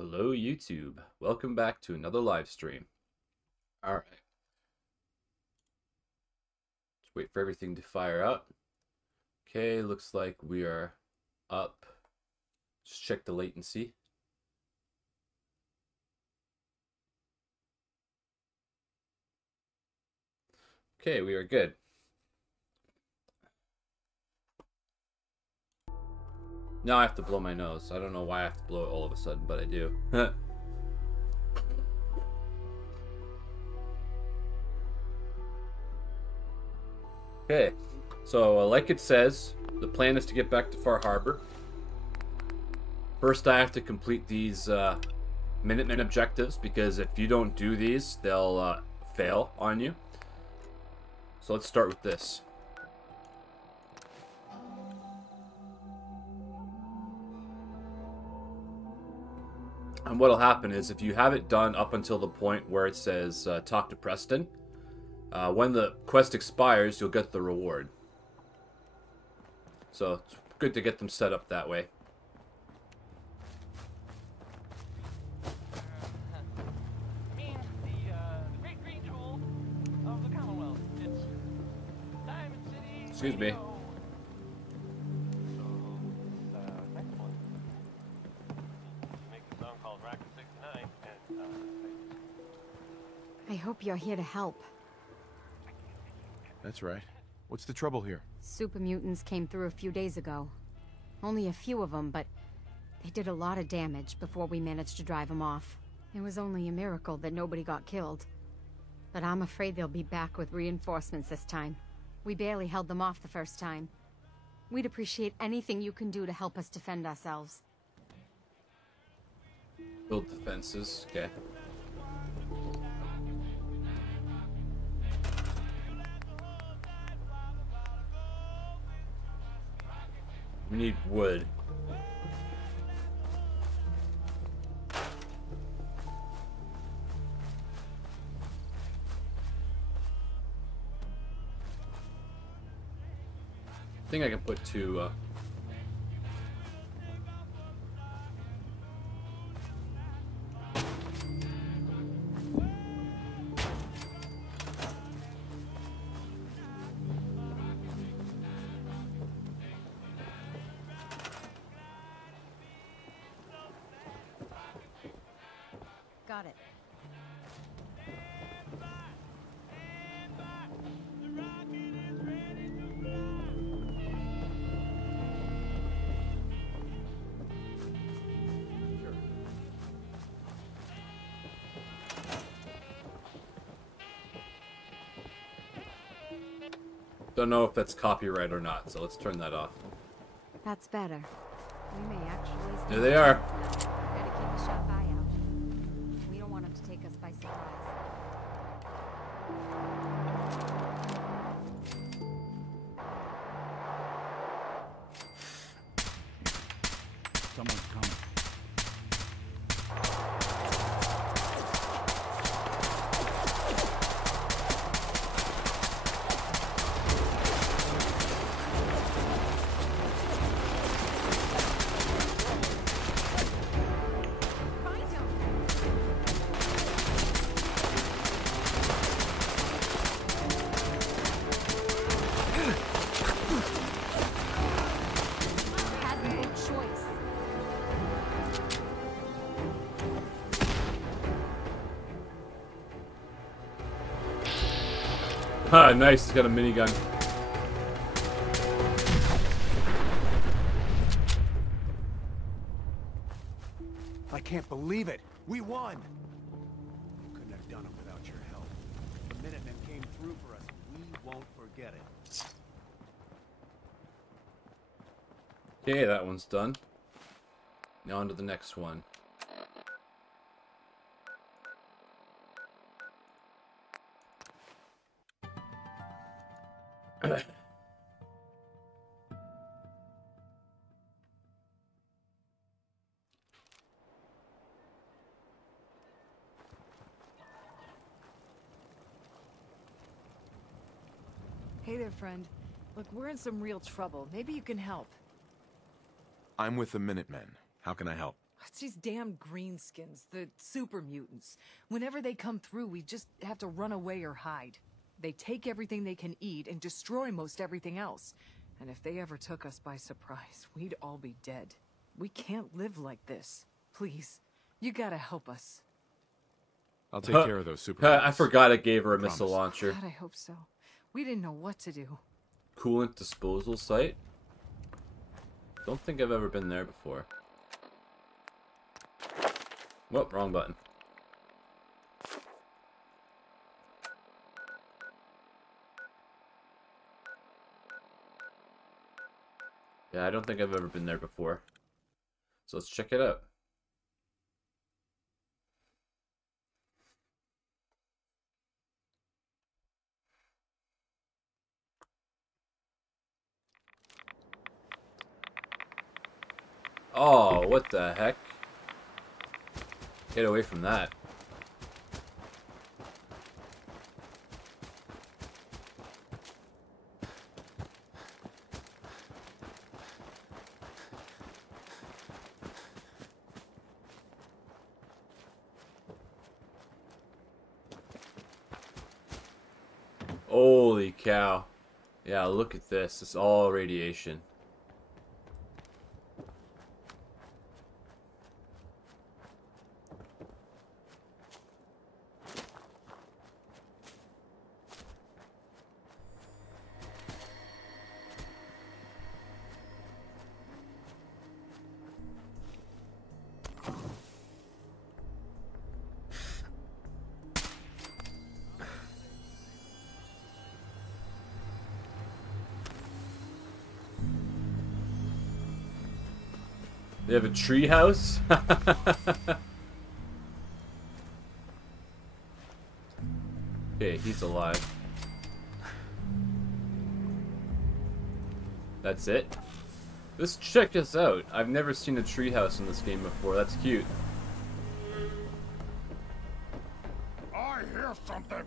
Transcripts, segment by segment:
Hello YouTube, welcome back to another live stream. Alright, let's wait for everything to fire up. Okay, looks like we are up. Just check the latency. Okay, we are good. Now I have to blow my nose. I don't know why I have to blow it all of a sudden, but I do. Okay, so like it says, the plan is to get back to Harbour. First I have to complete these Minutemen objectives, because if you don't do these, they'll fail on you. So let's start with this. And what'll happen is, if you have it done up until the point where it says talk to Preston, when the quest expires, you'll get the reward. So it's good to get them set up that way. Excuse me. I hope you're here to help. That's right. What's the trouble here? Super mutants came through a few days ago. Only a few of them, but they did a lot of damage before we managed to drive them off. It was only a miracle that nobody got killed. But I'm afraid they'll be back with reinforcements this time. We barely held them off the first time. We'd appreciate anything you can do to help us defend ourselves. Build defenses, okay. We need wood. I think I can put two, Got it. Don't know if that's copyright or not, so let's turn that off. That's better. We may actually There they are. Better keep a sharp eye out. We don't want them to take us by surprise. Someone's coming. Had no choice. Ha, nice, he's got a minigun. I can't believe it. We won. Couldn't have done it without your help. The Minutemen came through for us. We won't forget it. Okay, that one's done. Now on to the next one. Hey there, friend. Look, we're in some real trouble. Maybe you can help. I'm with the Minutemen. How can I help? It's these damn greenskins, the super mutants. Whenever they come through, we just have to run away or hide. They take everything they can eat and destroy most everything else. And if they ever took us by surprise, we'd all be dead. We can't live like this. Please, you gotta help us. I'll take care of those super I mutants. forgot I gave her a Promise. missile launcher. God, I hope so. We didn't know what to do. Coolant disposal site? Don't think I've ever been there before. Whoop, wrong button. Yeah, I don't think I've ever been there before. So let's check it out. Oh, what the heck? Get away from that. Holy cow. Yeah, look at this. It's all radiation. They have a tree house? Okay, he's alive. That's it? Let's check this out. I've never seen a tree house in this game before. That's cute. I hear something.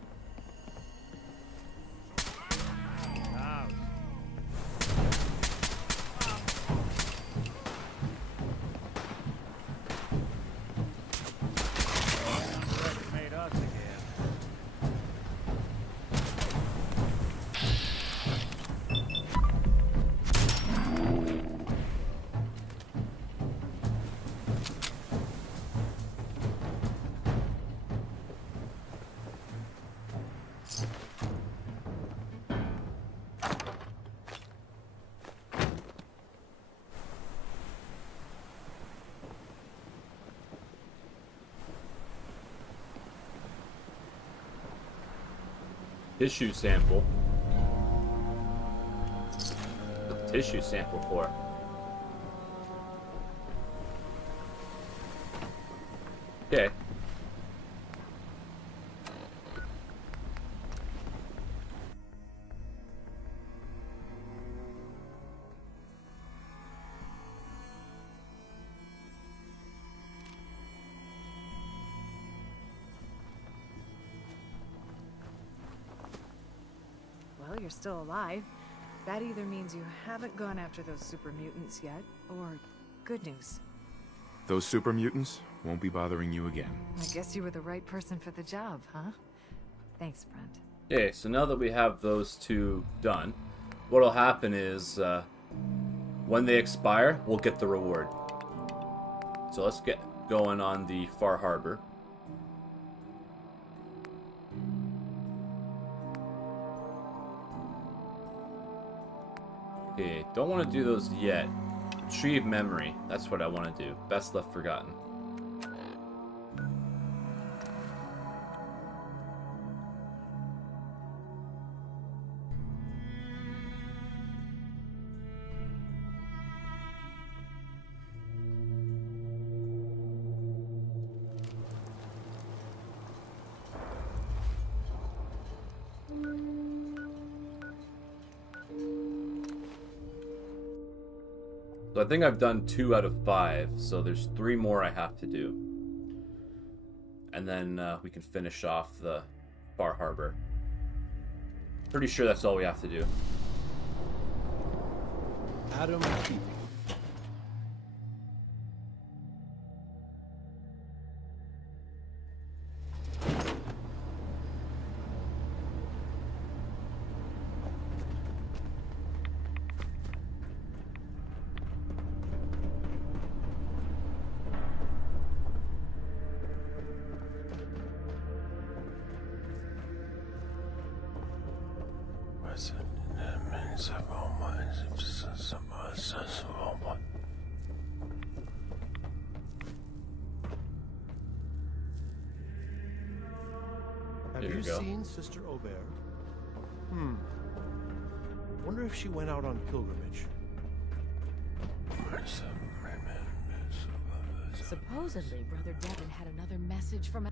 Tissue sample. What's the tissue sample for? Okay. Well, you're still alive. That either means you haven't gone after those super mutants yet, or good news. Those super mutants won't be bothering you again. I guess you were the right person for the job, huh? Thanks, friend. Okay, so now that we have those two done, what'll happen is when they expire, we'll get the reward. So let's get going on the Far Harbor. Okay, don't want to do those yet. Tree of Memory, that's what I want to do. Best Left Forgotten. So I think I've done 2 out of 5, so there's 3 more I have to do. And then we can finish off the Far Harbor. Pretty sure that's all we have to do. Adam keeping. Have Here you we go. seen Sister Aubert? Wonder if she went out on pilgrimage. Supposedly, Brother Devin had another message from...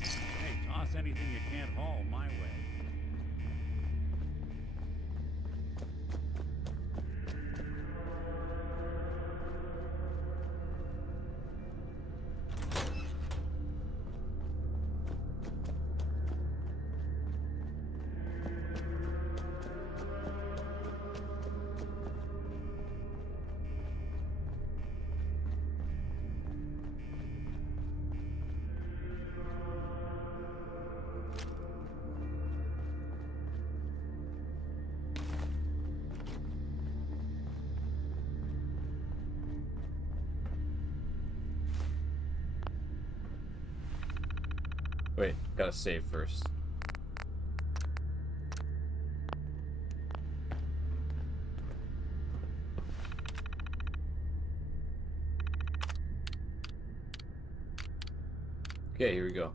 Hey, toss anything you can't haul my way. Wait, gotta save first. Okay, here we go.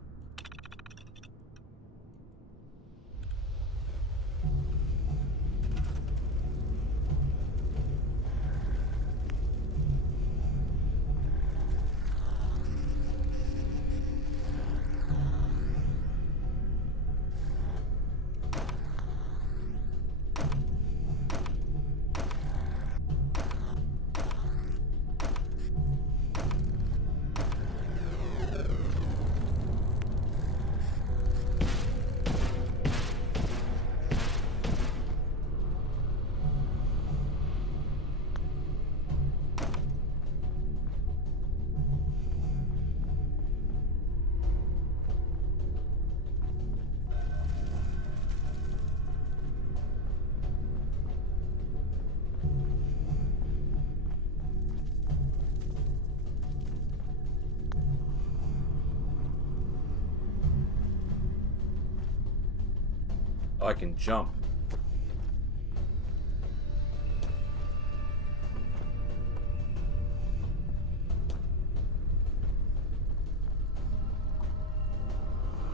Oh, I can jump.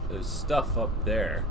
There's stuff up there.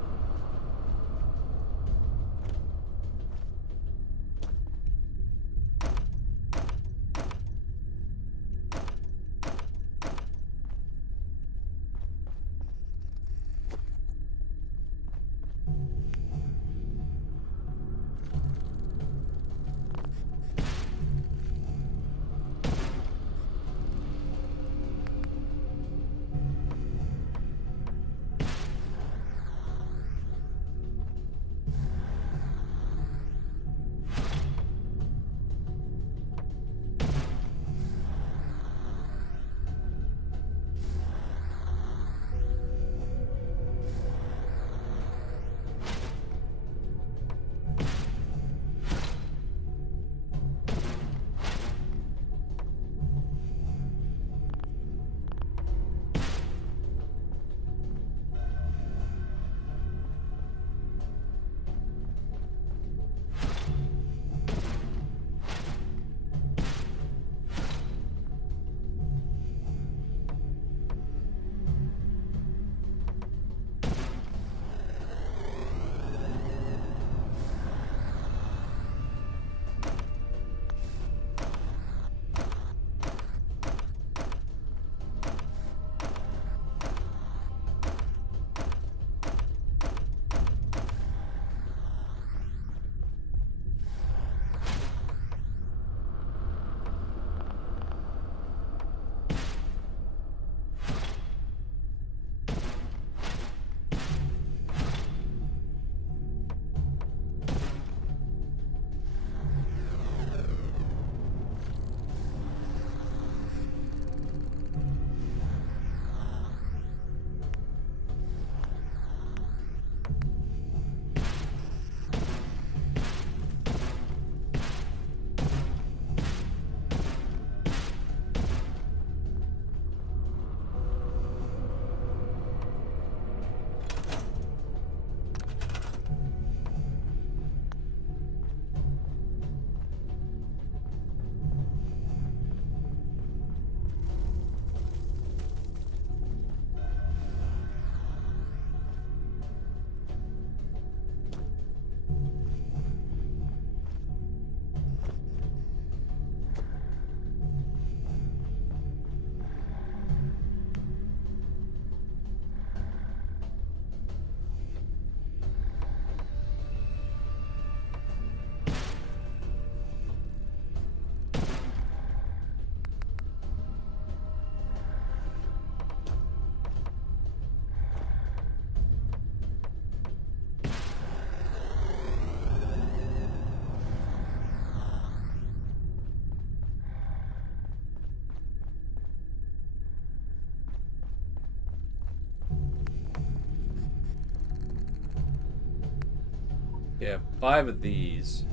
Yeah, 5 of these.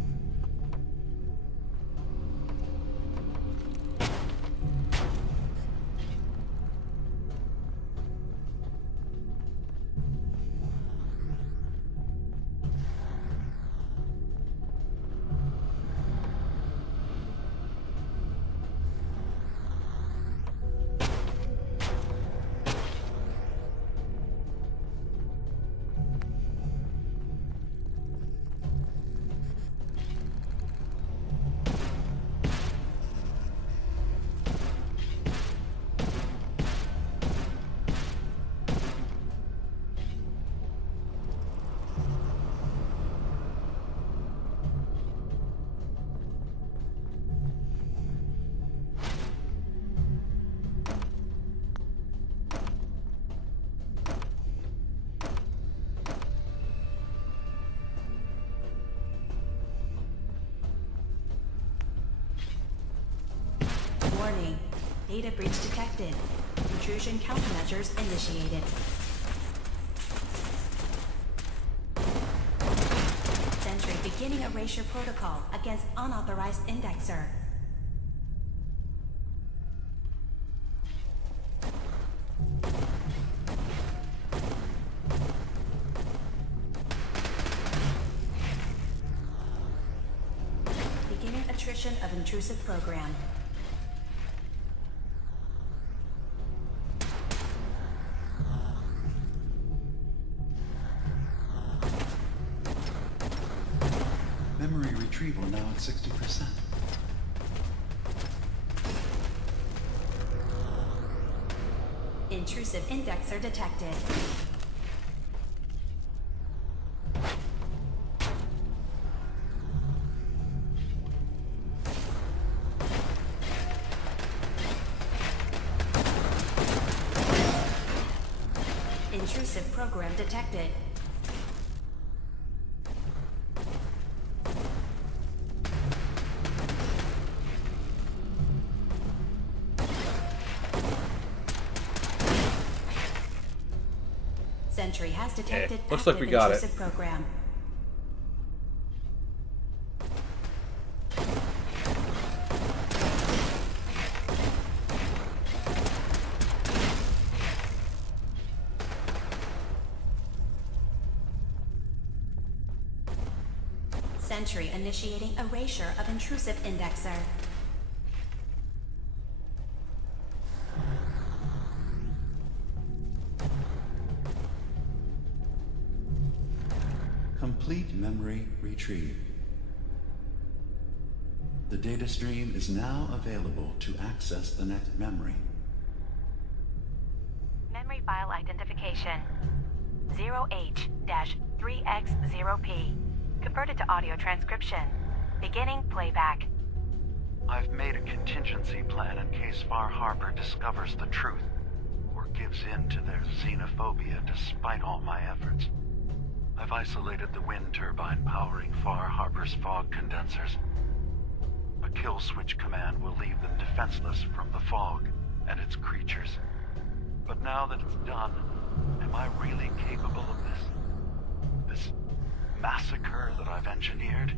Warning. Data breach detected. Intrusion countermeasures initiated. Sentry beginning erasure protocol against unauthorized indexer. Beginning attrition of intrusive program. Memory retrieval now at 60%. Intrusive indexer detected. Intrusive program detected. Sentry has detected looks like we got it. intrusive program. Sentry initiating erasure of intrusive indexer. Complete memory retrieved. The data stream is now available to access the next memory. Memory file identification 0H-3X0P. Converted to audio transcription. Beginning playback. I've made a contingency plan in case Far Harbour discovers the truth or gives in to their xenophobia despite all my efforts. I've isolated the wind turbine powering Far Harbour's fog condensers. A kill switch command will leave them defenseless from the fog and its creatures. But now that it's done, am I really capable of this? This massacre that I've engineered?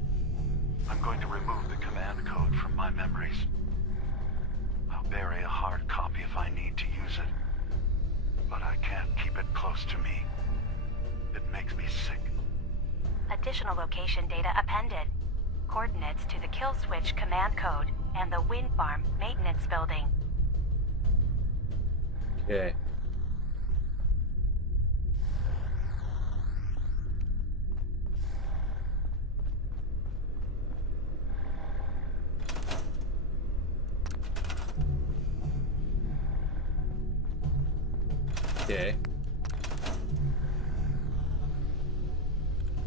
I'm going to remove the command code from my memories. I'll bury a hard copy if I need to use it. But I can't keep it close to me. It makes me sick. Additional location data appended. Coordinates to the kill switch command code and the wind farm maintenance building. Okay. Okay.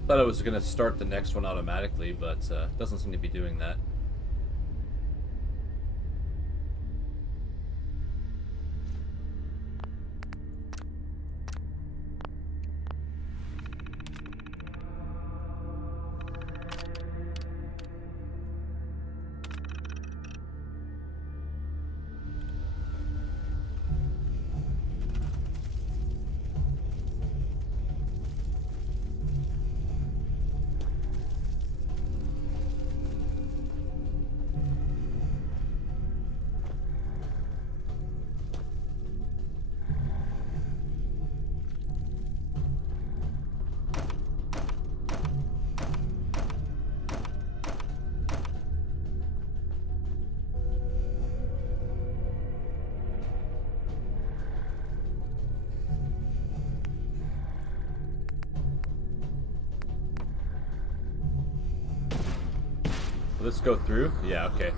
Thought I was gonna start the next one automatically, but doesn't seem to be doing that. Let's go through. Yeah, okay.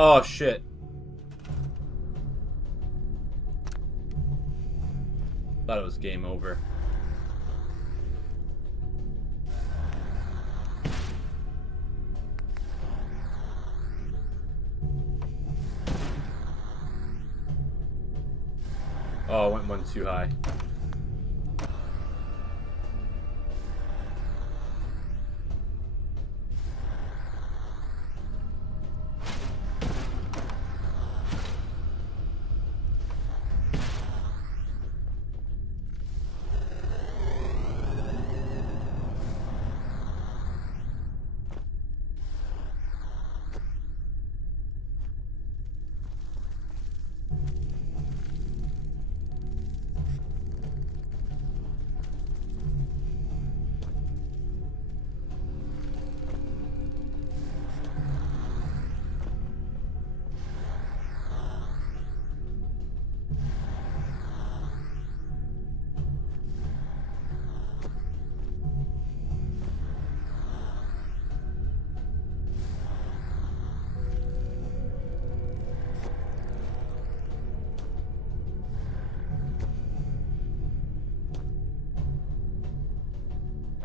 Oh, shit. Thought it was game over. Oh, I went one too high.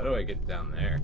How do I get down there?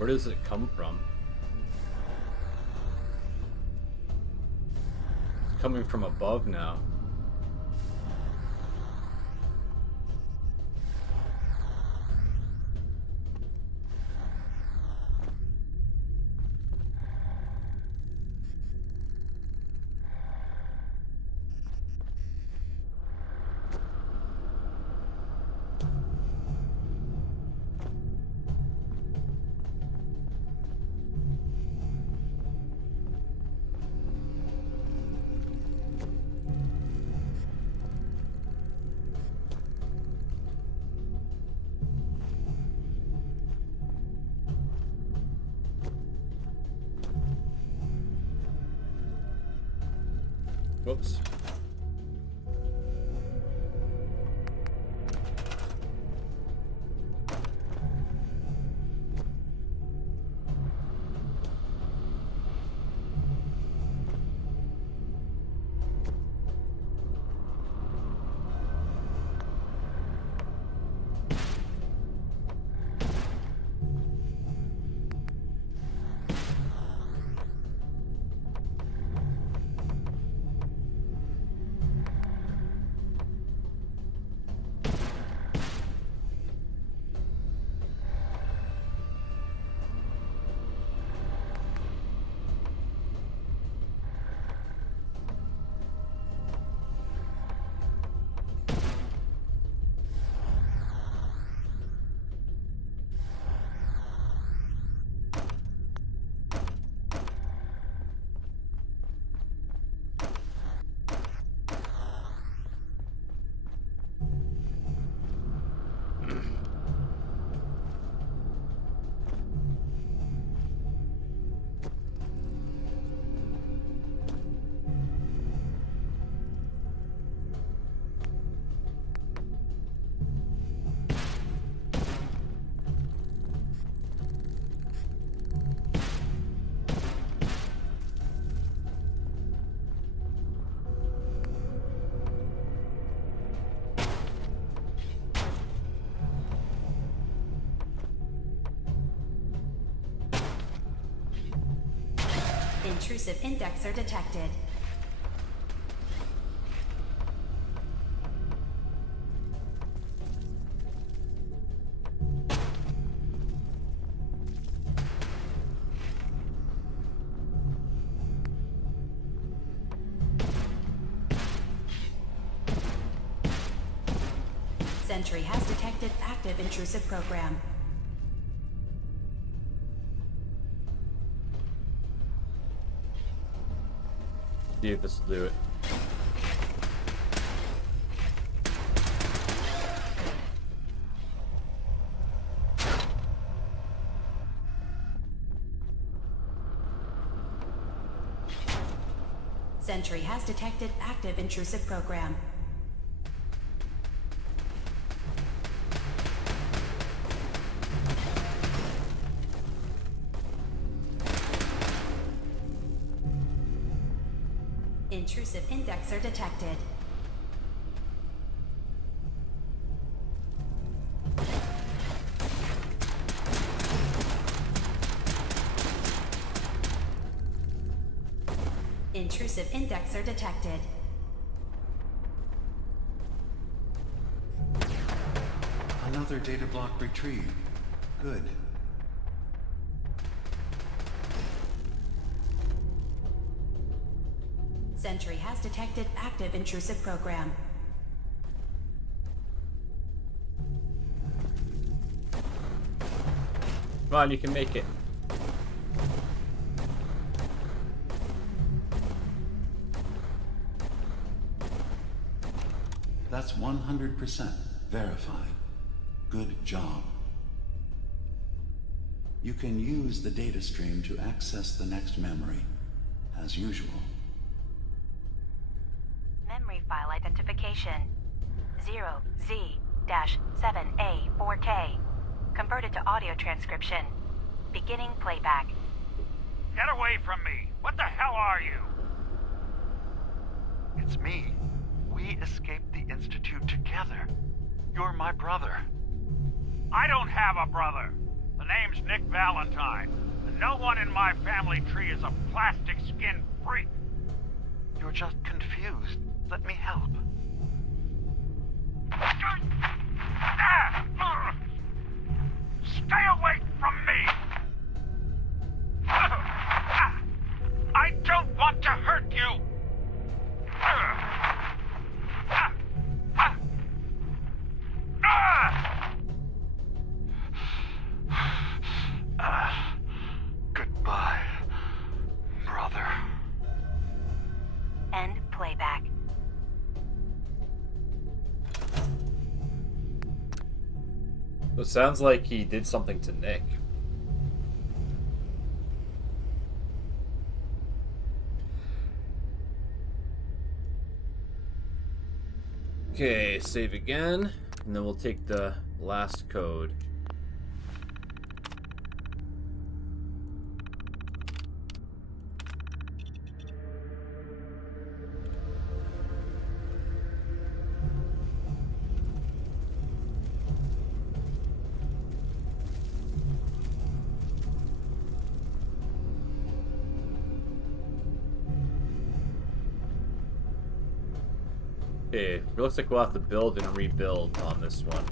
Where does it come from? It's coming from above now. Whoops. Intrusive indexer detected. Sentry has detected active intrusive program. See if this will do it. Sentry has detected active intrusive program. Intrusive indexer detected. Intrusive indexer detected. Another data block retrieved. Good. Sentry has detected active intrusive program. Come on, you can make it. That's 100% verified. Good job. You can use the data stream to access the next memory, as usual. Memory file identification 0Z-7A4K. Converted to audio transcription. Beginning playback. Get away from me! What the hell are you? It's me. We escaped the Institute together. You're my brother. I don't have a brother. The name's Nick Valentine, and no one in my family tree is a plastic skin freak. You're just confused. Let me help. Stay away from me! I don't want to hurt you! Goodbye, brother. End playback. It sounds like he did something to Nick. Okay, save again, and then we'll take the last code. Okay, it looks like we'll have to build and rebuild on this one.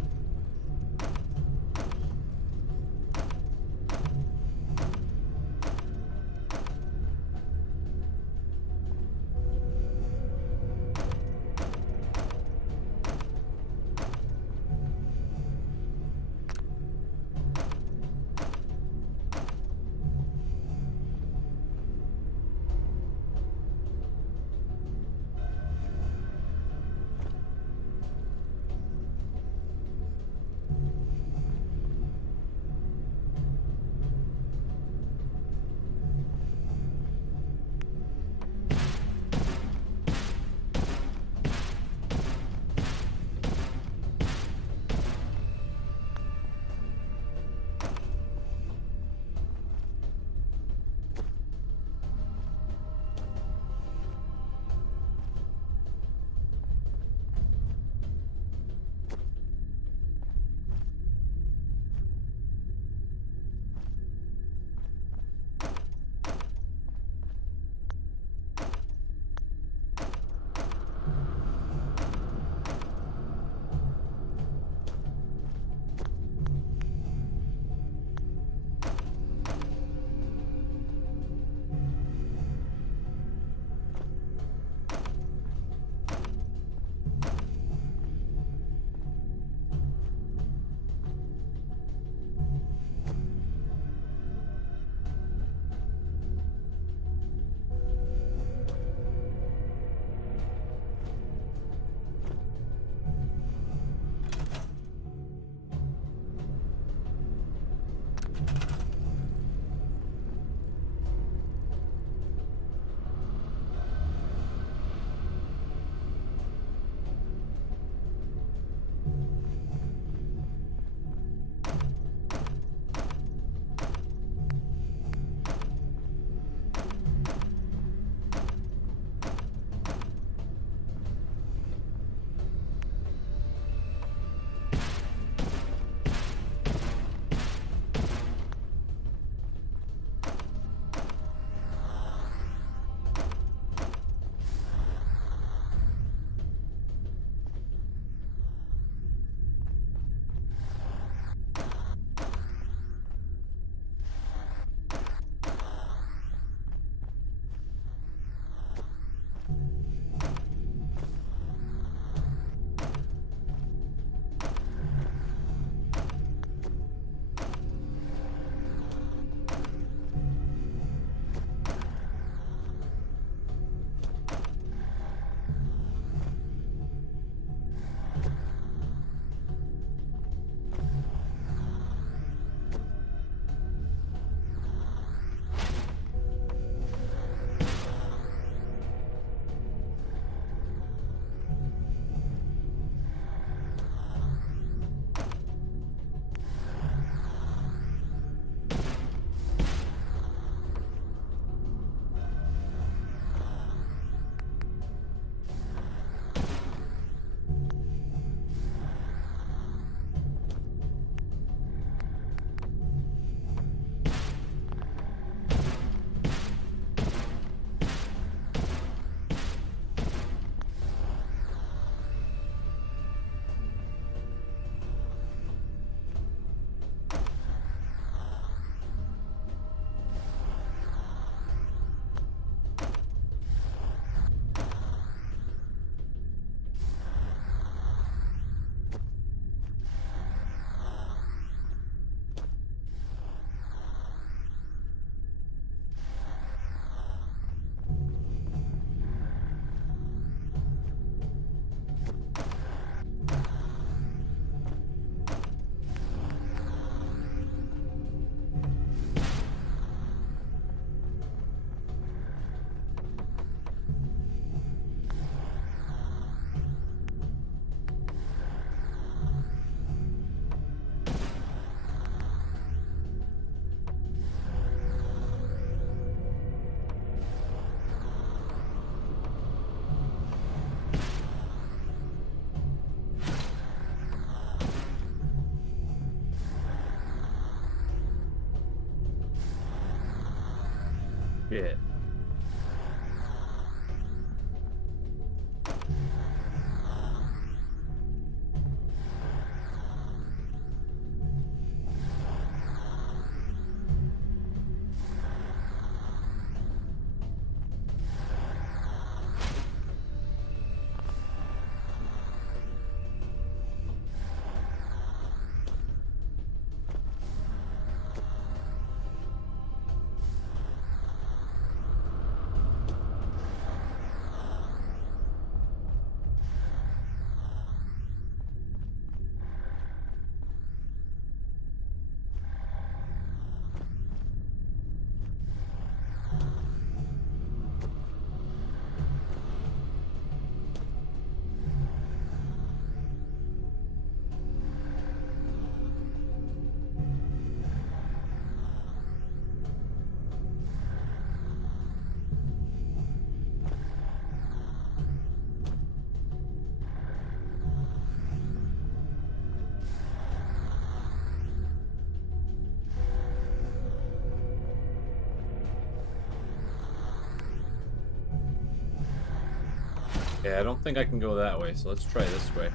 Yeah. Yeah, I don't think I can go that way, so let's try this way.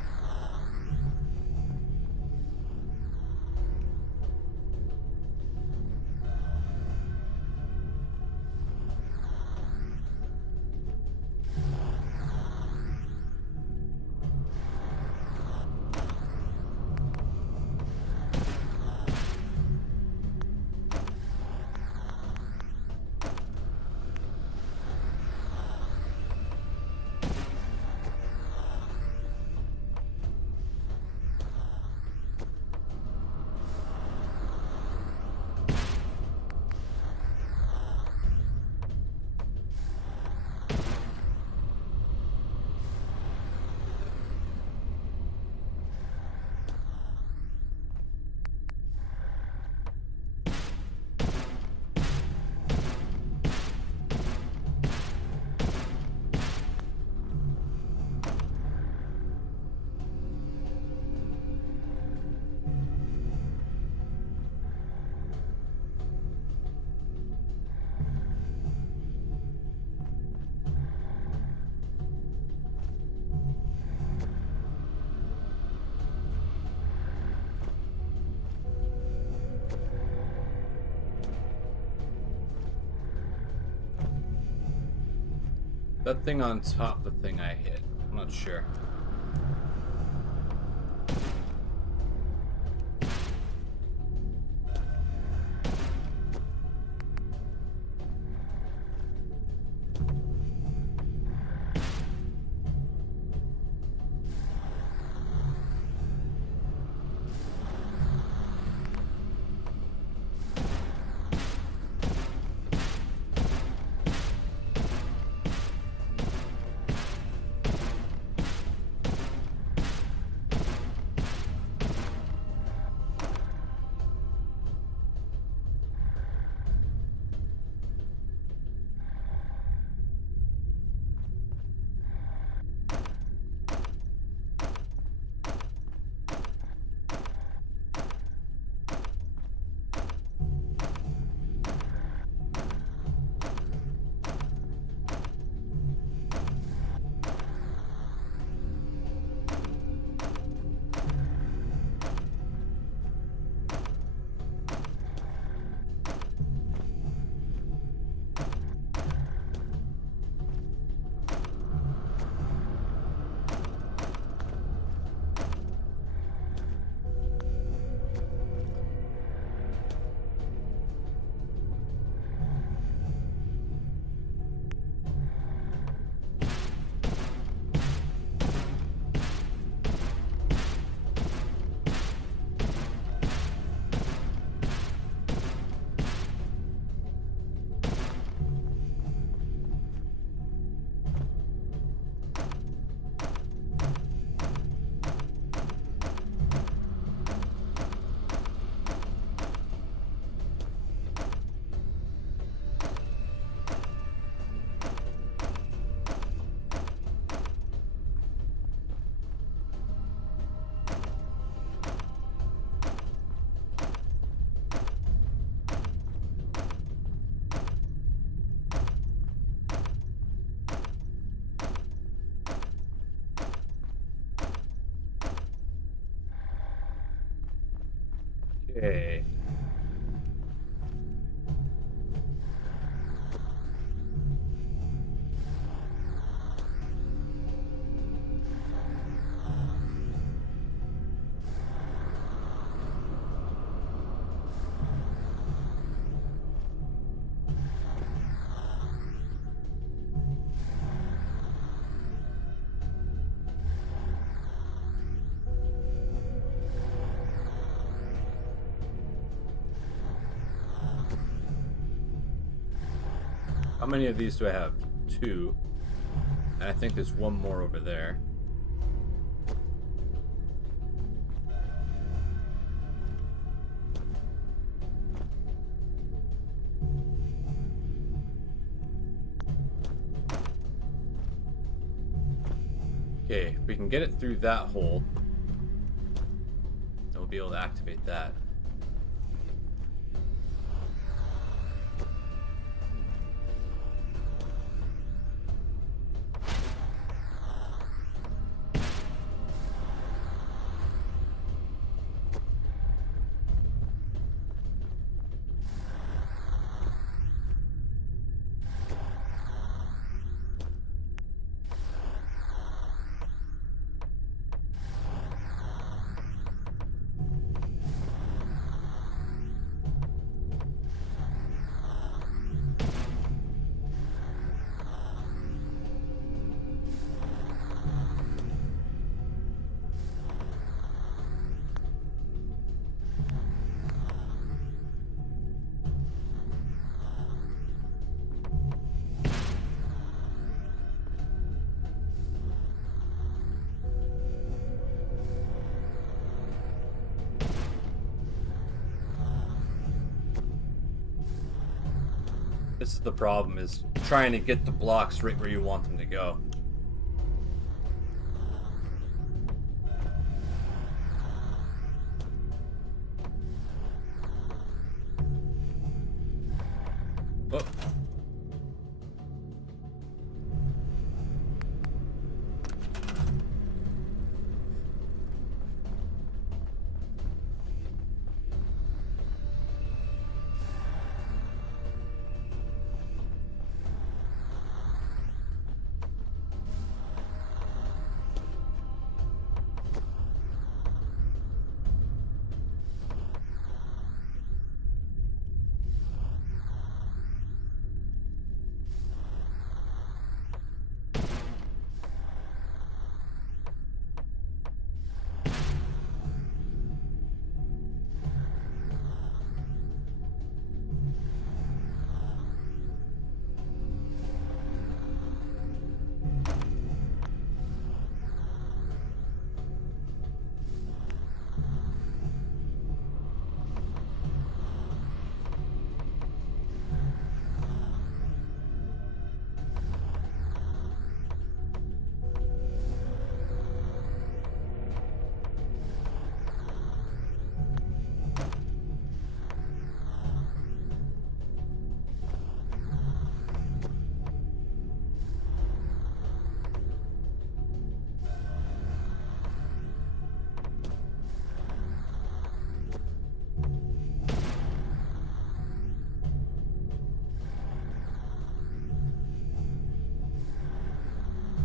That thing on top, the thing I hit. I'm not sure. Okay. How many of these do I have? 2. And I think there's one more over there. Okay, if we can get it through that hole, then we'll be able to activate that. This is the problem, is trying to get the blocks right where you want them to go. Oh.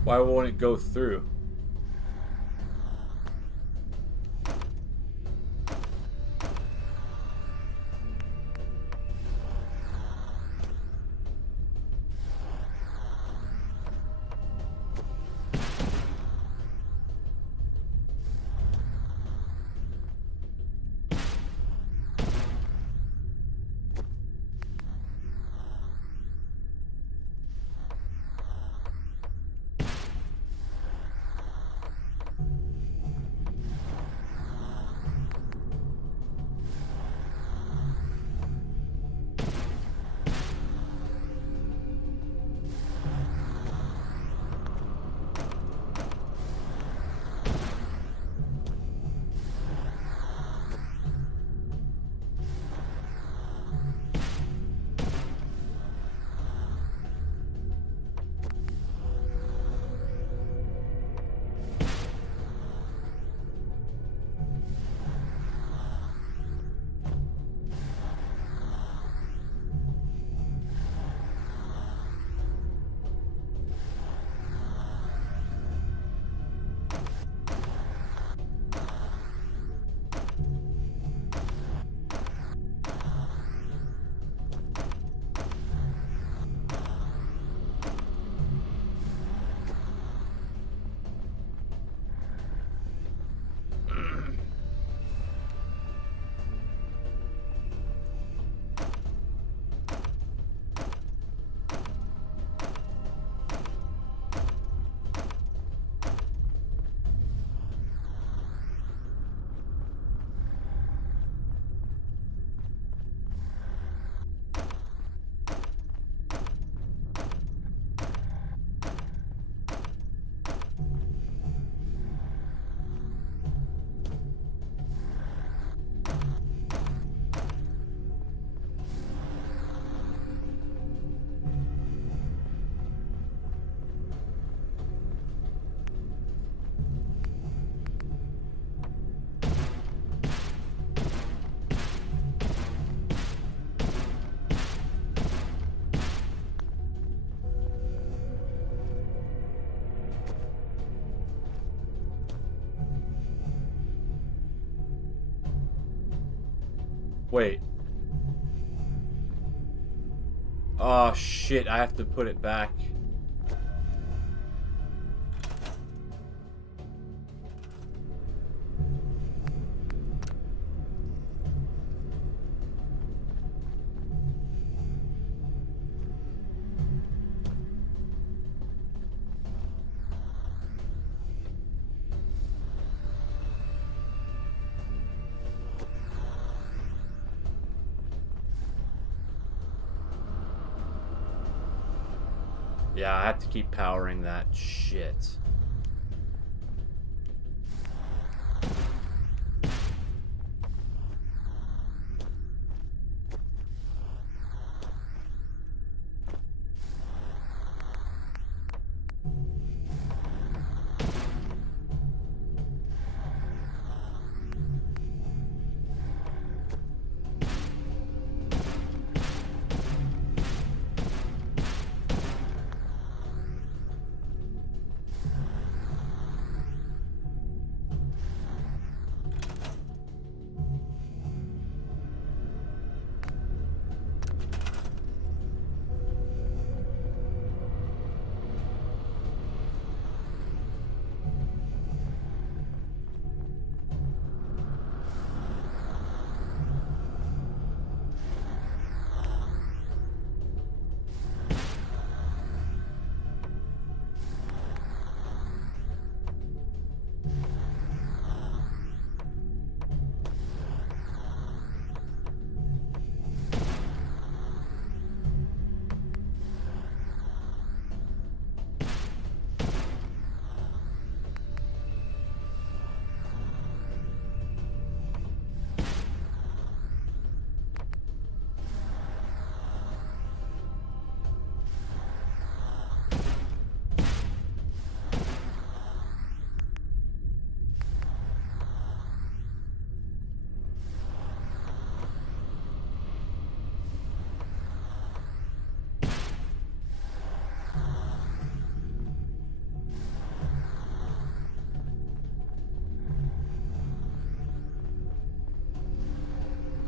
Why won't it go through? Wait. Oh shit, I have to put it back. Yeah, I have to keep powering that shit.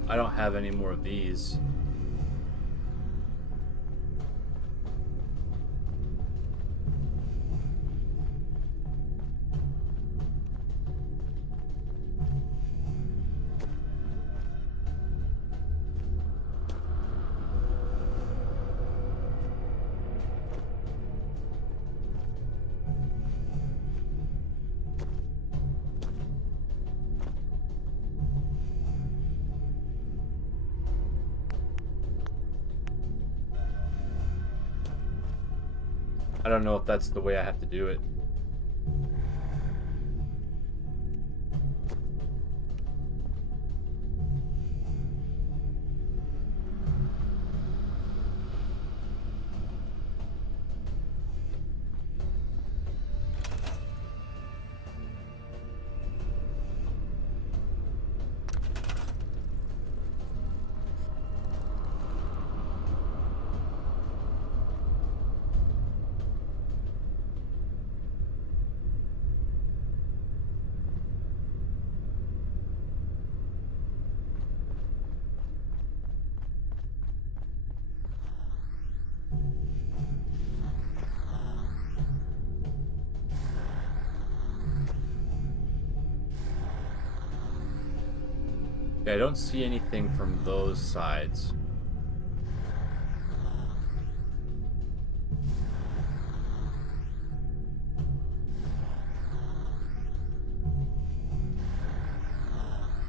I don't have any more of these. I don't know if that's the way I have to do it. Okay, I don't see anything from those sides.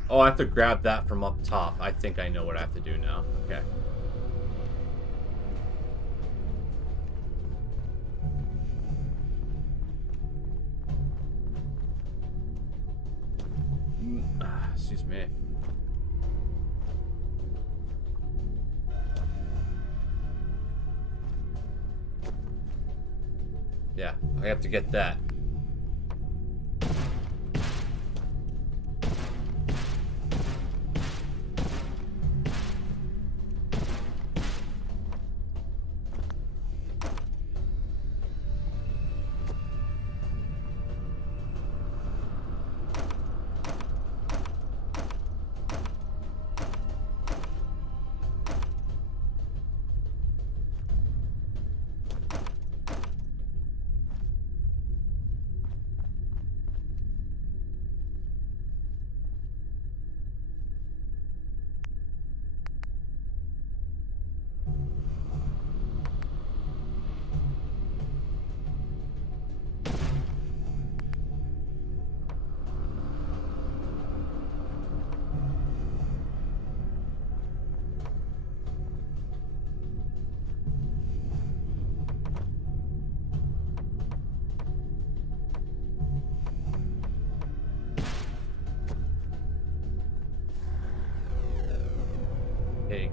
Oh, I have to grab that from up top. I think I know what I have to do now. Okay. Excuse me. Yeah, I have to get that.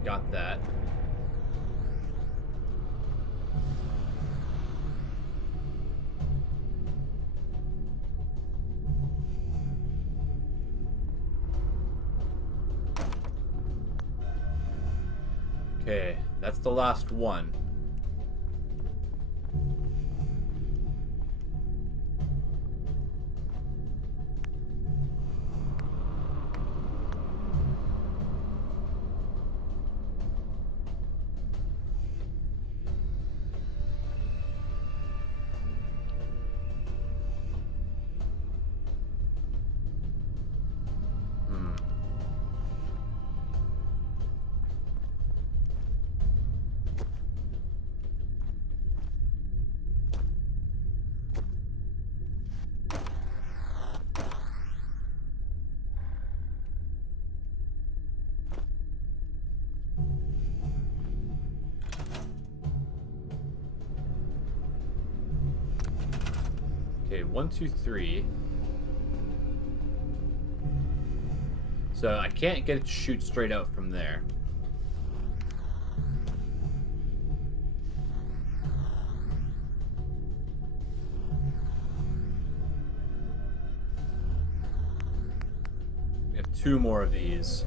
got that. Okay, that's the last one. Okay, 1, 2, 3. So I can't get it to shoot straight out from there. We have 2 more of these.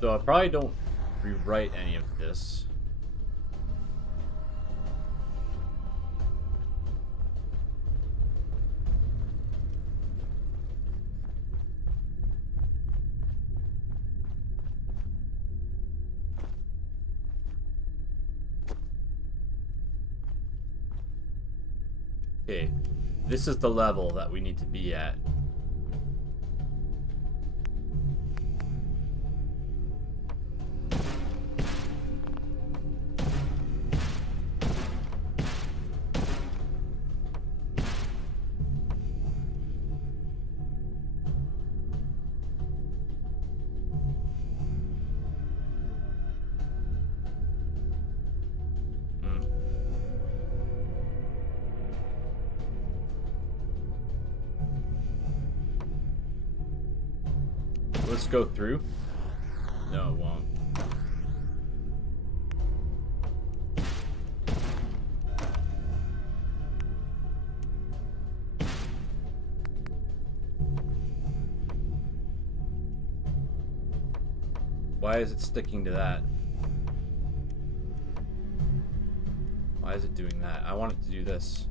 So I probably don't rewrite any of this. Okay, this is the level that we need to be at. Let's go through. No, it won't. Why is it sticking to that? Why is it doing that? I want it to do this.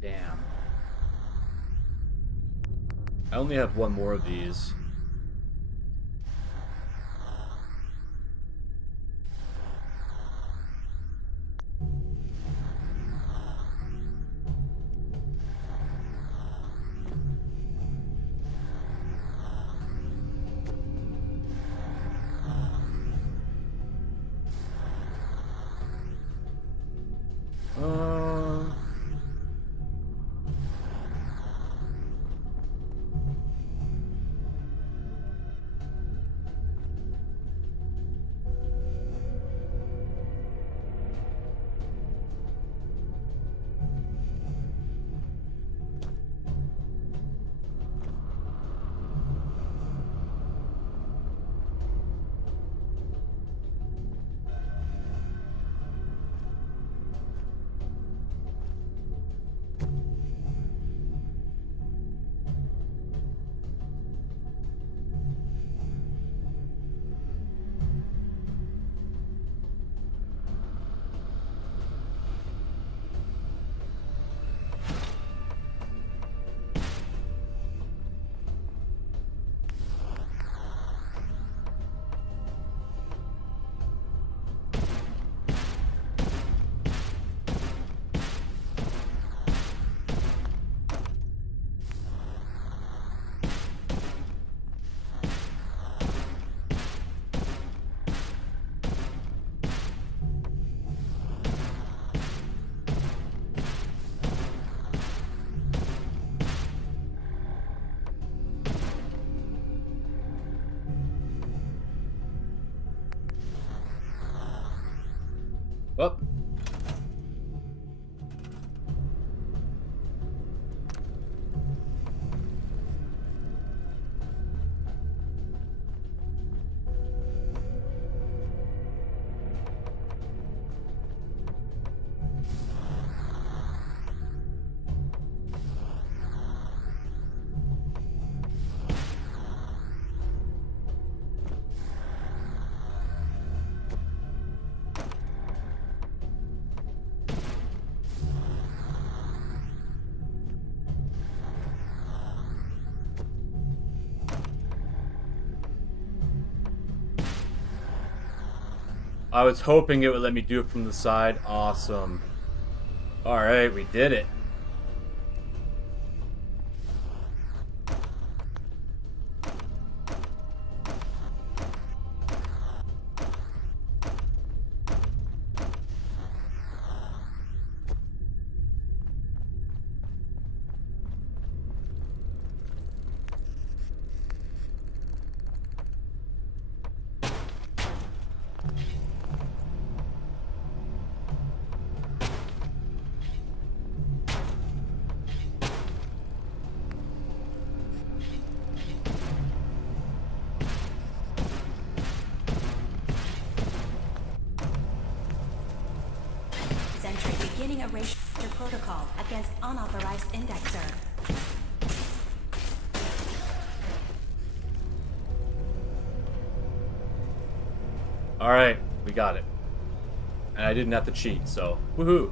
Damn. I only have 1 more of these. Up. I was hoping it would let me do it from the side. Awesome. Alright, we did it. Beginning erasure protocol against unauthorized indexer. Alright, we got it. And I didn't have to cheat, so woohoo!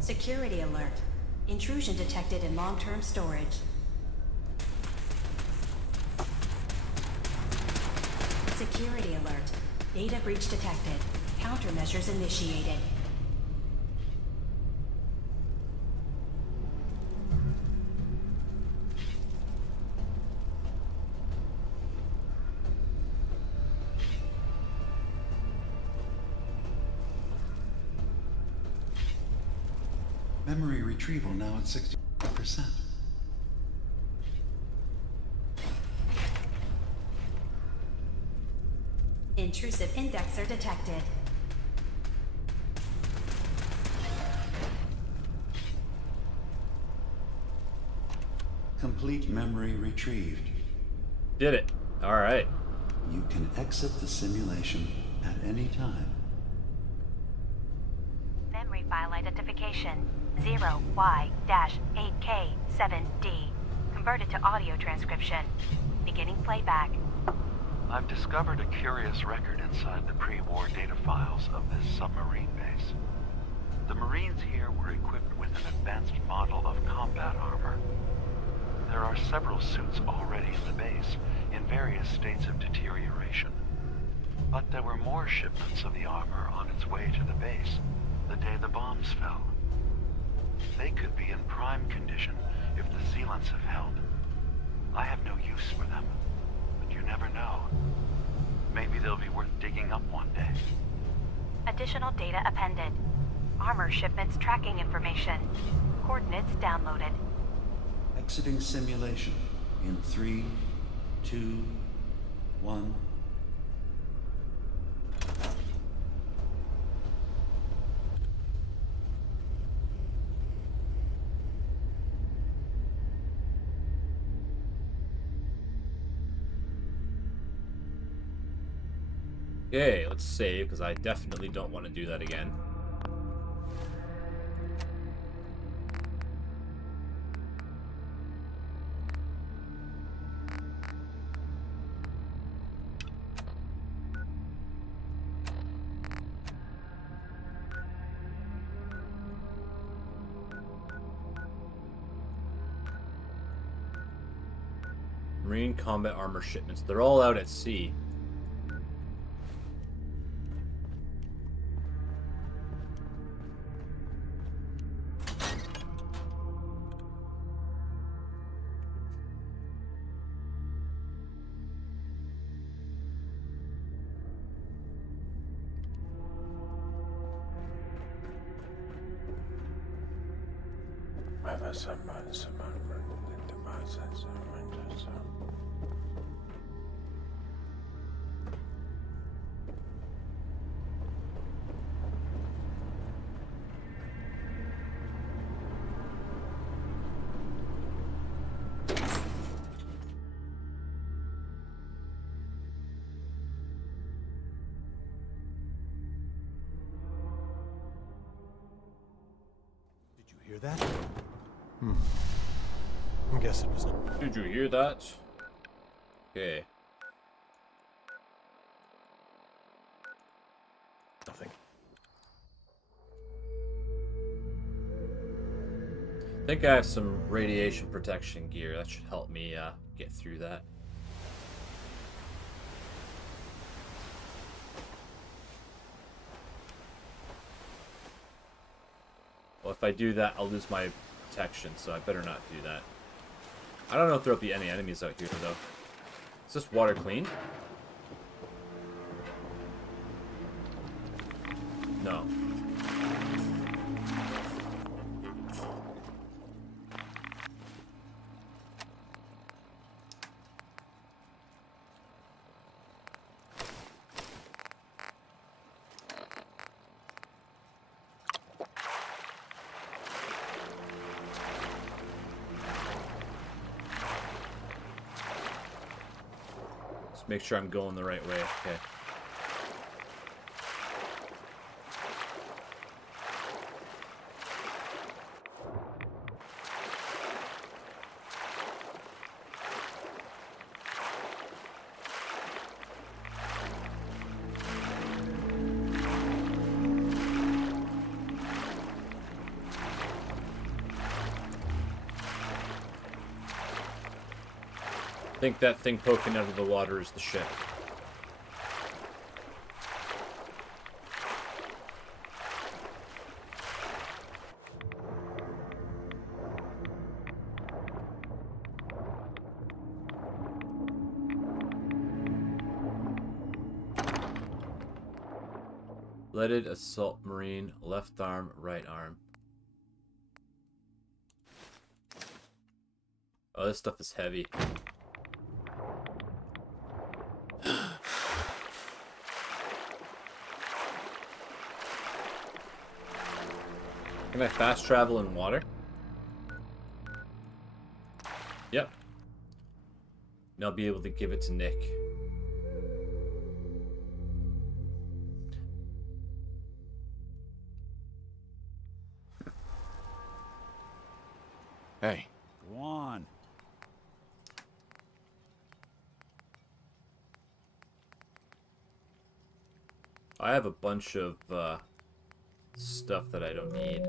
Security alert. Intrusion detected in long-term storage. Security alert. Data breach detected. Countermeasures initiated. Memory retrieval now at 60%. Intrusive indexer detected. Complete memory retrieved. Did it. Alright. You can exit the simulation at any time. Memory file identification 0Y-8K7D. Converted to audio transcription. Beginning playback. I've discovered a curious record inside the pre-war data files of this submarine base. The Marines here were equipped with an advanced model of combat armor. There are several suits already in the base, in various states of deterioration. But there were more shipments of the armor on its way to the base the day the bombs fell. They could be in prime condition if the sealants have held. I have no use for them. You never know. Maybe they'll be worth digging up one day. Additional data appended. Armor shipments tracking information. Coordinates downloaded. Exiting simulation in 3, 2, 1. Okay, let's save, because I definitely don't want to do that again. Marine combat armor shipments. They're all out at sea. that? I guess it was. Did you hear that? Okay. Nothing. I think I have some radiation protection gear. That should help me get through that. Well, if I do that, I'll lose my protection, so I better not do that. I don't know if there'll be any enemies out here, though. Is this water clean? No. Make sure I'm going the right way. Okay. I think that thing poking out of the water is the ship. Leaded assault marine, left arm, right arm. Oh, this stuff is heavy. Can I fast travel in water? Yep. And I'll be able to give it to Nick. Hey. Go on. I have a bunch of stuff that I don't need.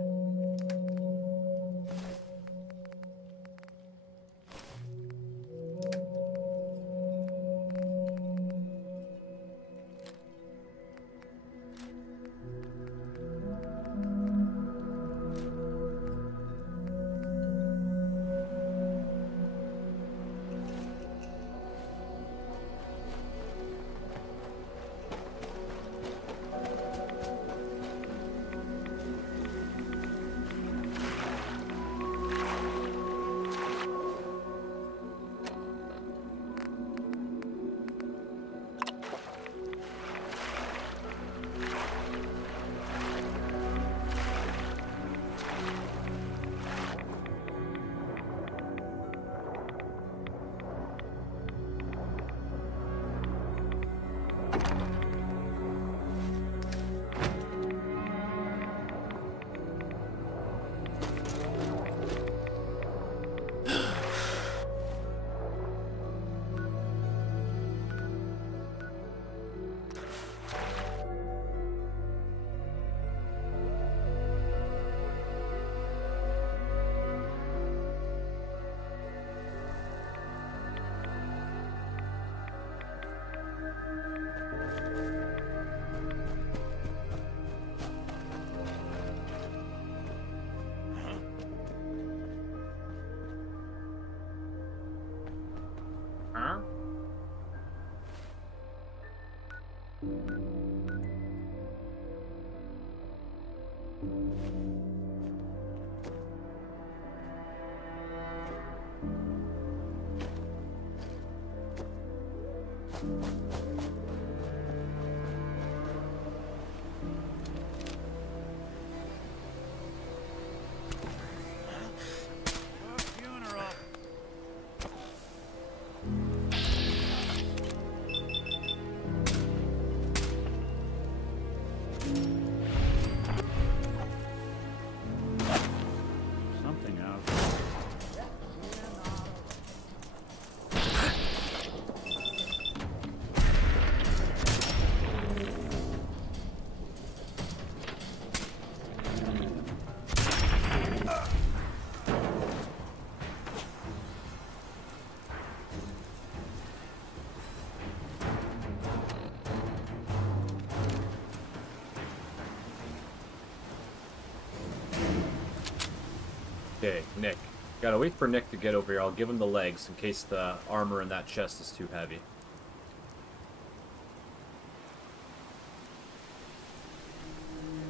Okay, Nick. Gotta wait for Nick to get over here. I'll give him the legs in case the armor in that chest is too heavy.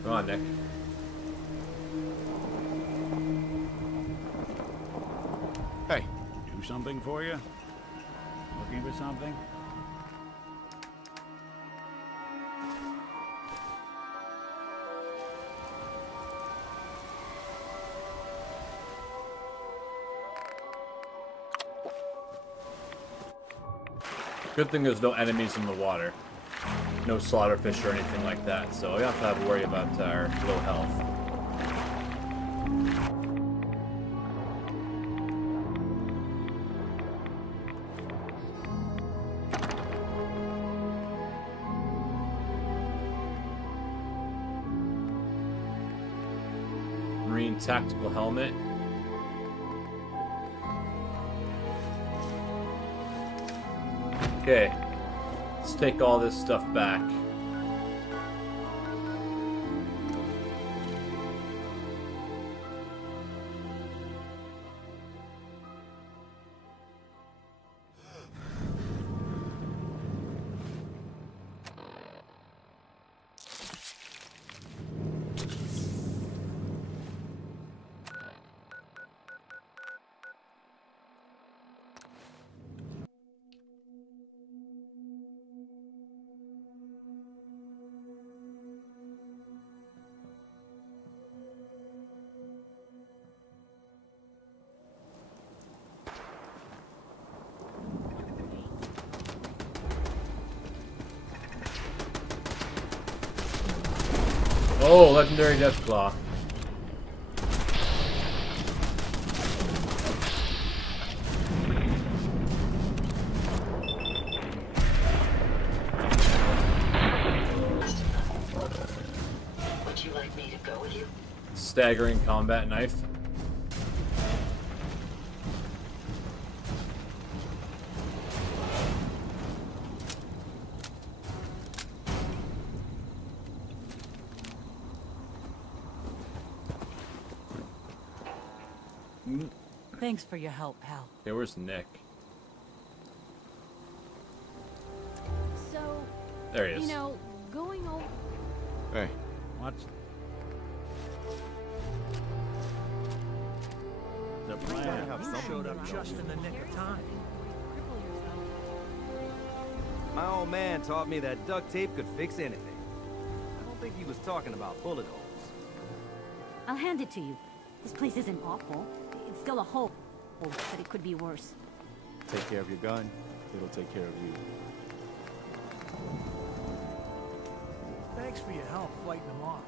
Come on, Nick. Hey. Do something for you? Looking for something? Good thing there's no enemies in the water. No slaughterfish or anything like that, so we don't have to worry about our low health. Marine tactical helmet. Okay, let's take all this stuff back. Oh, legendary Deathclaw. Would you like me to go with you? Staggering combat knife. Thanks for your help, pal. Okay, where's Nick? So, There he is. you know, going over... Hey. What's the plan? Showed up just in the nick of time. My old man taught me that duct tape could fix anything. I don't think he was talking about bullet holes. I'll hand it to you. This place isn't awful. It's still a hole, but it could be worse. Take care of your gun. It'll take care of you. Thanks for your help fighting them off.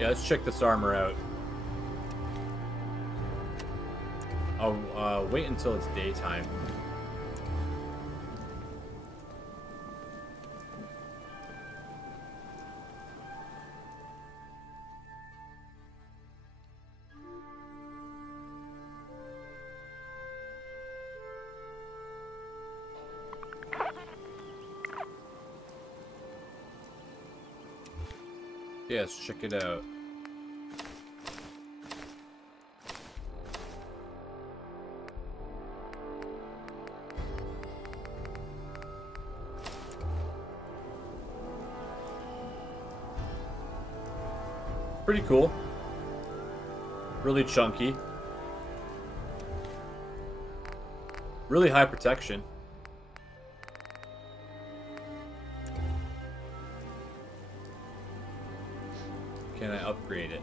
Yeah, let's check this armor out. I'll wait until it's daytime. Yeah, let's check it out. Pretty cool. Really chunky. Really high protection. Can I upgrade it?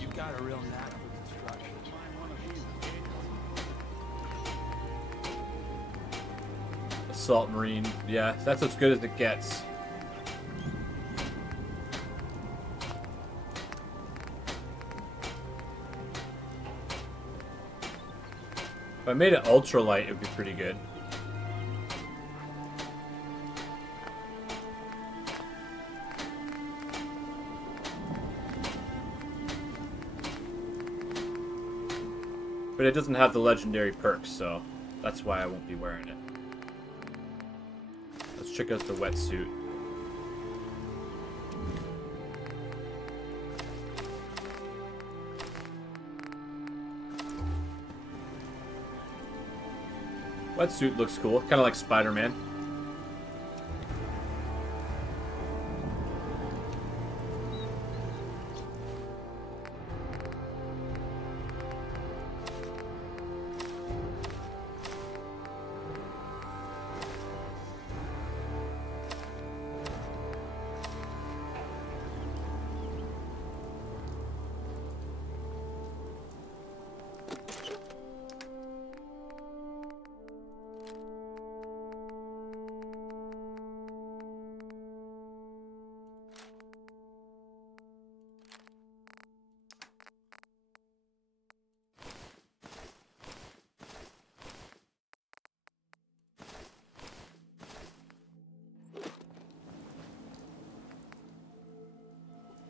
You've got a real knack for construction. Assault Marine. Yeah, that's as good as it gets. If I made it ultralight, it would be pretty good. But it doesn't have the legendary perks, so that's why I won't be wearing it. Let's check out the wetsuit. Wetsuit looks cool, kind of like Spider-Man.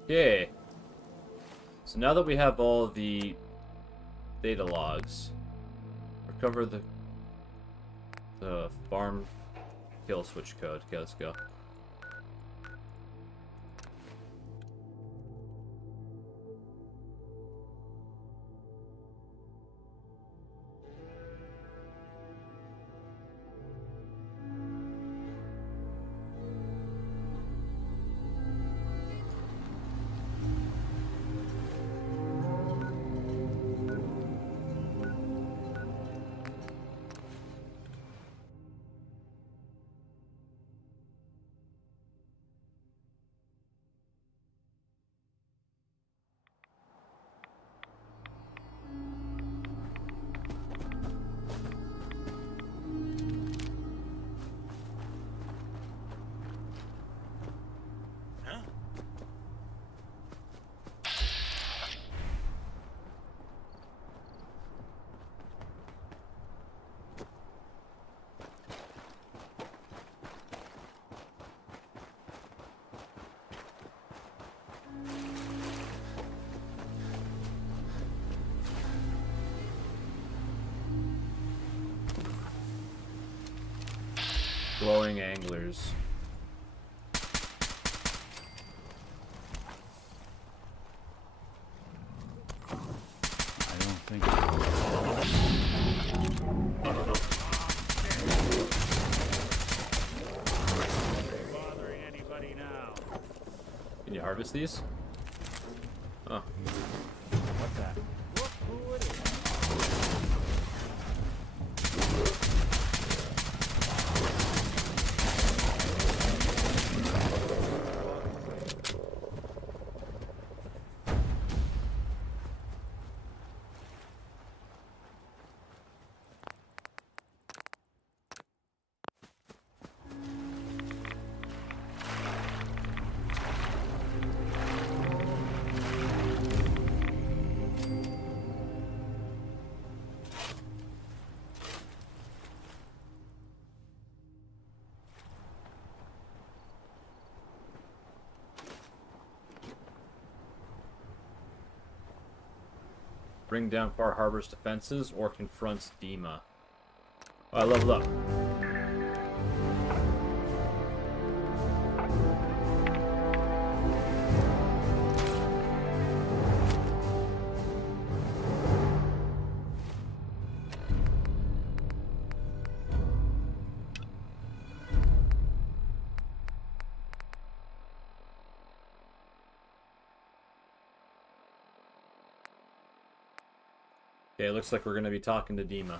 Okay. So now that we have all the data logs, recover the farm kill switch code. Okay, let's go. Glowing anglers. I don't think bothering anybody now. Can you harvest these? Oh. What's that? Look who it is. Bring down Far Harbor's defenses or confronts Dima. Oh, I leveled up. Okay, looks like we're going to be talking to Dima.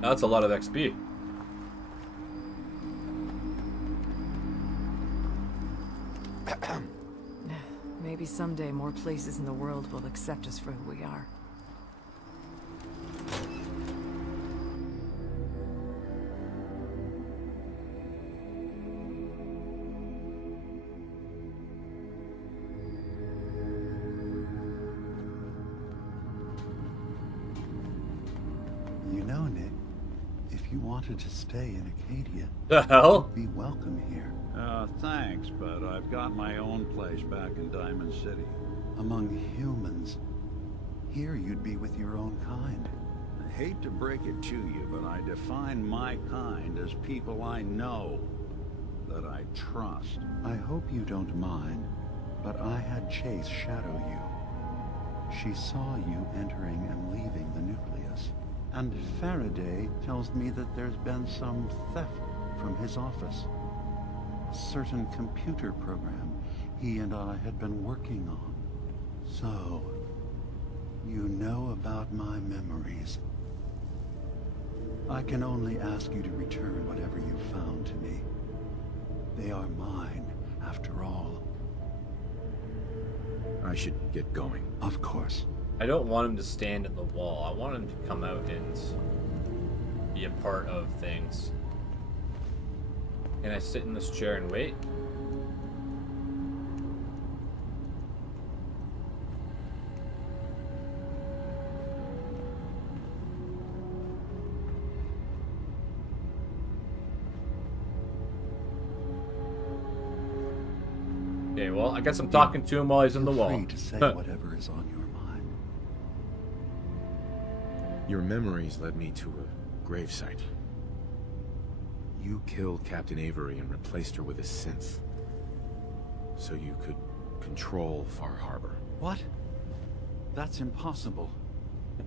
That's a lot of XP. Maybe someday more places in the world will accept us for who we are. wanted to stay in Acadia, The hell? you'd be welcome here. Thanks, but I've got my own place back in Diamond City. Among humans. Here you'd be with your own kind. I hate to break it to you, but I define my kind as people I know, that I trust. I hope you don't mind, but I had Chase shadow you. She saw you entering and leaving the nucleus. And Faraday tells me that there's been some theft from his office. A certain computer program he and I had been working on. So, you know about my memories. I can only ask you to return whatever you found to me. They are mine, after all. I should get going. Of course. I don't want him to stand in the wall. I want him to come out and be a part of things. Can I sit in this chair and wait? Okay, well, I guess I'm talking to him while he's in the wall. Feel free to say whatever is on your mind. Your memories led me to a gravesite. You killed Captain Avery and replaced her with a synth, so you could control Far Harbor. What? That's impossible.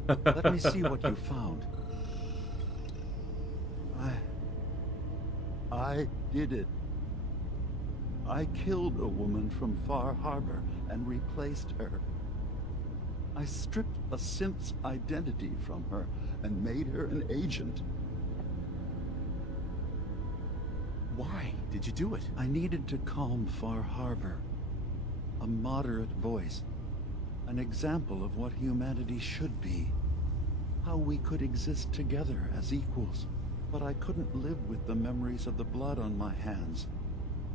Let me see what you found. I did it. I killed a woman from Far Harbor and replaced her. I stripped a synth's identity from her and made her an agent. Why did you do it? I needed to calm Far Harbor. A moderate voice. An example of what humanity should be. How we could exist together as equals. But I couldn't live with the memories of the blood on my hands.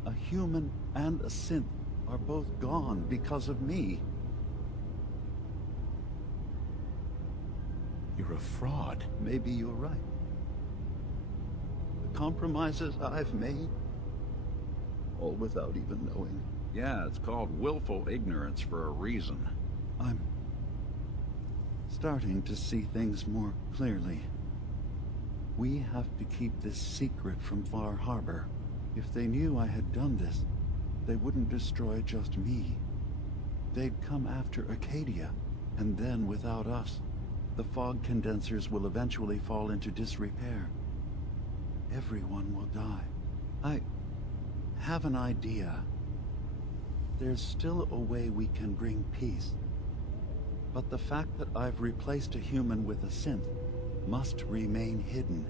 A human and a synth are both gone because of me. You're a fraud. Maybe you're right. The compromises I've made, all without even knowing. Yeah, it's called willful ignorance for a reason. I'm starting to see things more clearly. We have to keep this secret from Far Harbor. If they knew I had done this, they wouldn't destroy just me. They'd come after Acadia, and then without us, the fog condensers will eventually fall into disrepair. Everyone will die. I have an idea. There's still a way we can bring peace. But the fact that I've replaced a human with a synth must remain hidden.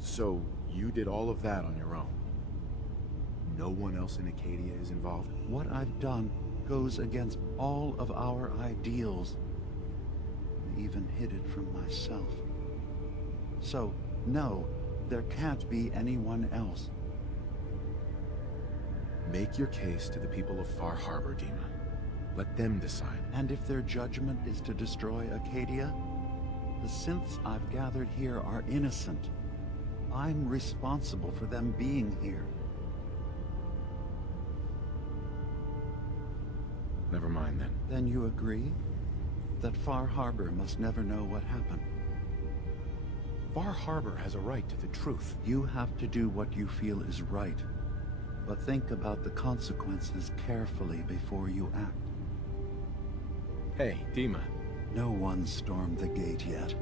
So, you did all of that on your own? No one else in Acadia is involved? What I've done goes against all of our ideals. I even hid it from myself. So, no, there can't be anyone else. Make your case to the people of Far Harbor, Dima. Let them decide. And if their judgment is to destroy Acadia, the synths I've gathered here are innocent. I'm responsible for them being here. Never mind then. Then you agree that Far Harbor must never know what happened? Far Harbor has a right to the truth. You have to do what you feel is right, but think about the consequences carefully before you act. Hey, Dima. No one stormed the gate yet.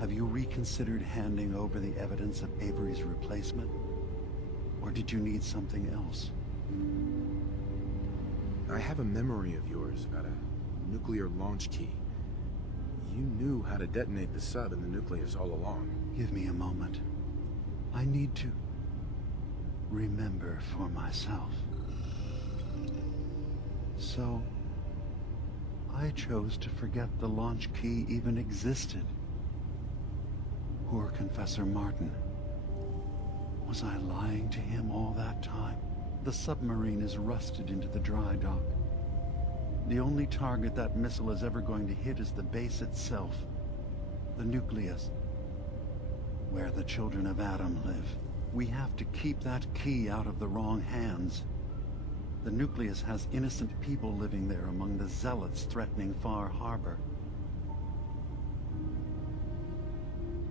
Have you reconsidered handing over the evidence of Avery's replacement? Or did you need something else? I have a memory of yours about a nuclear launch key. You knew how to detonate the sub in the nucleus all along. Give me a moment. I need to remember for myself. So, I chose to forget the launch key even existed. Poor Confessor Martin. Was I lying to him all that time? The submarine is rusted into the dry dock. The only target that missile is ever going to hit is the base itself. The nucleus. Where the children of Adam live. We have to keep that key out of the wrong hands. The nucleus has innocent people living there among the zealots threatening Far Harbor.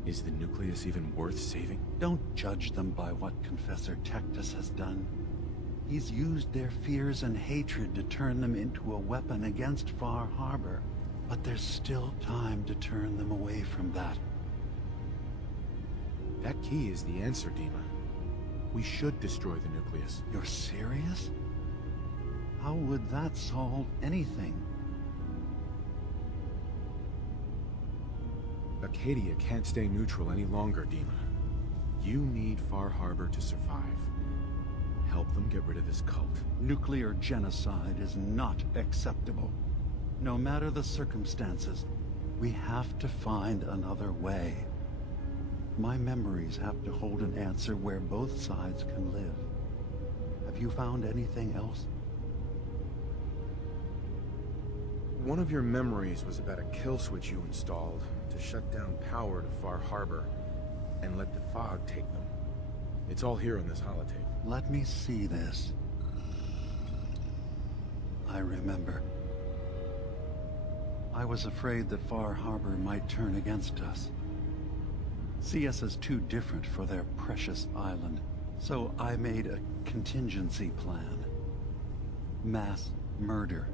Is the nucleus even worth saving? Don't judge them by what Confessor Tectus has done. He's used their fears and hatred to turn them into a weapon against Far Harbor. But there's still time to turn them away from that. That key is the answer, Dima. We should destroy the nucleus. You're serious? How would that solve anything? Acadia can't stay neutral any longer, Dima. You need Far Harbor to survive. Help them get rid of this cult. Nuclear genocide is not acceptable. No matter the circumstances, we have to find another way. My memories have to hold an answer where both sides can live. Have you found anything else? One of your memories was about a kill switch you installed to shut down power to Far Harbor and let the fog take them. It's all here on this holotape. Let me see this. I remember. I was afraid that Far Harbor might turn against us. See us as too different for their precious island. So I made a contingency plan. Mass murder.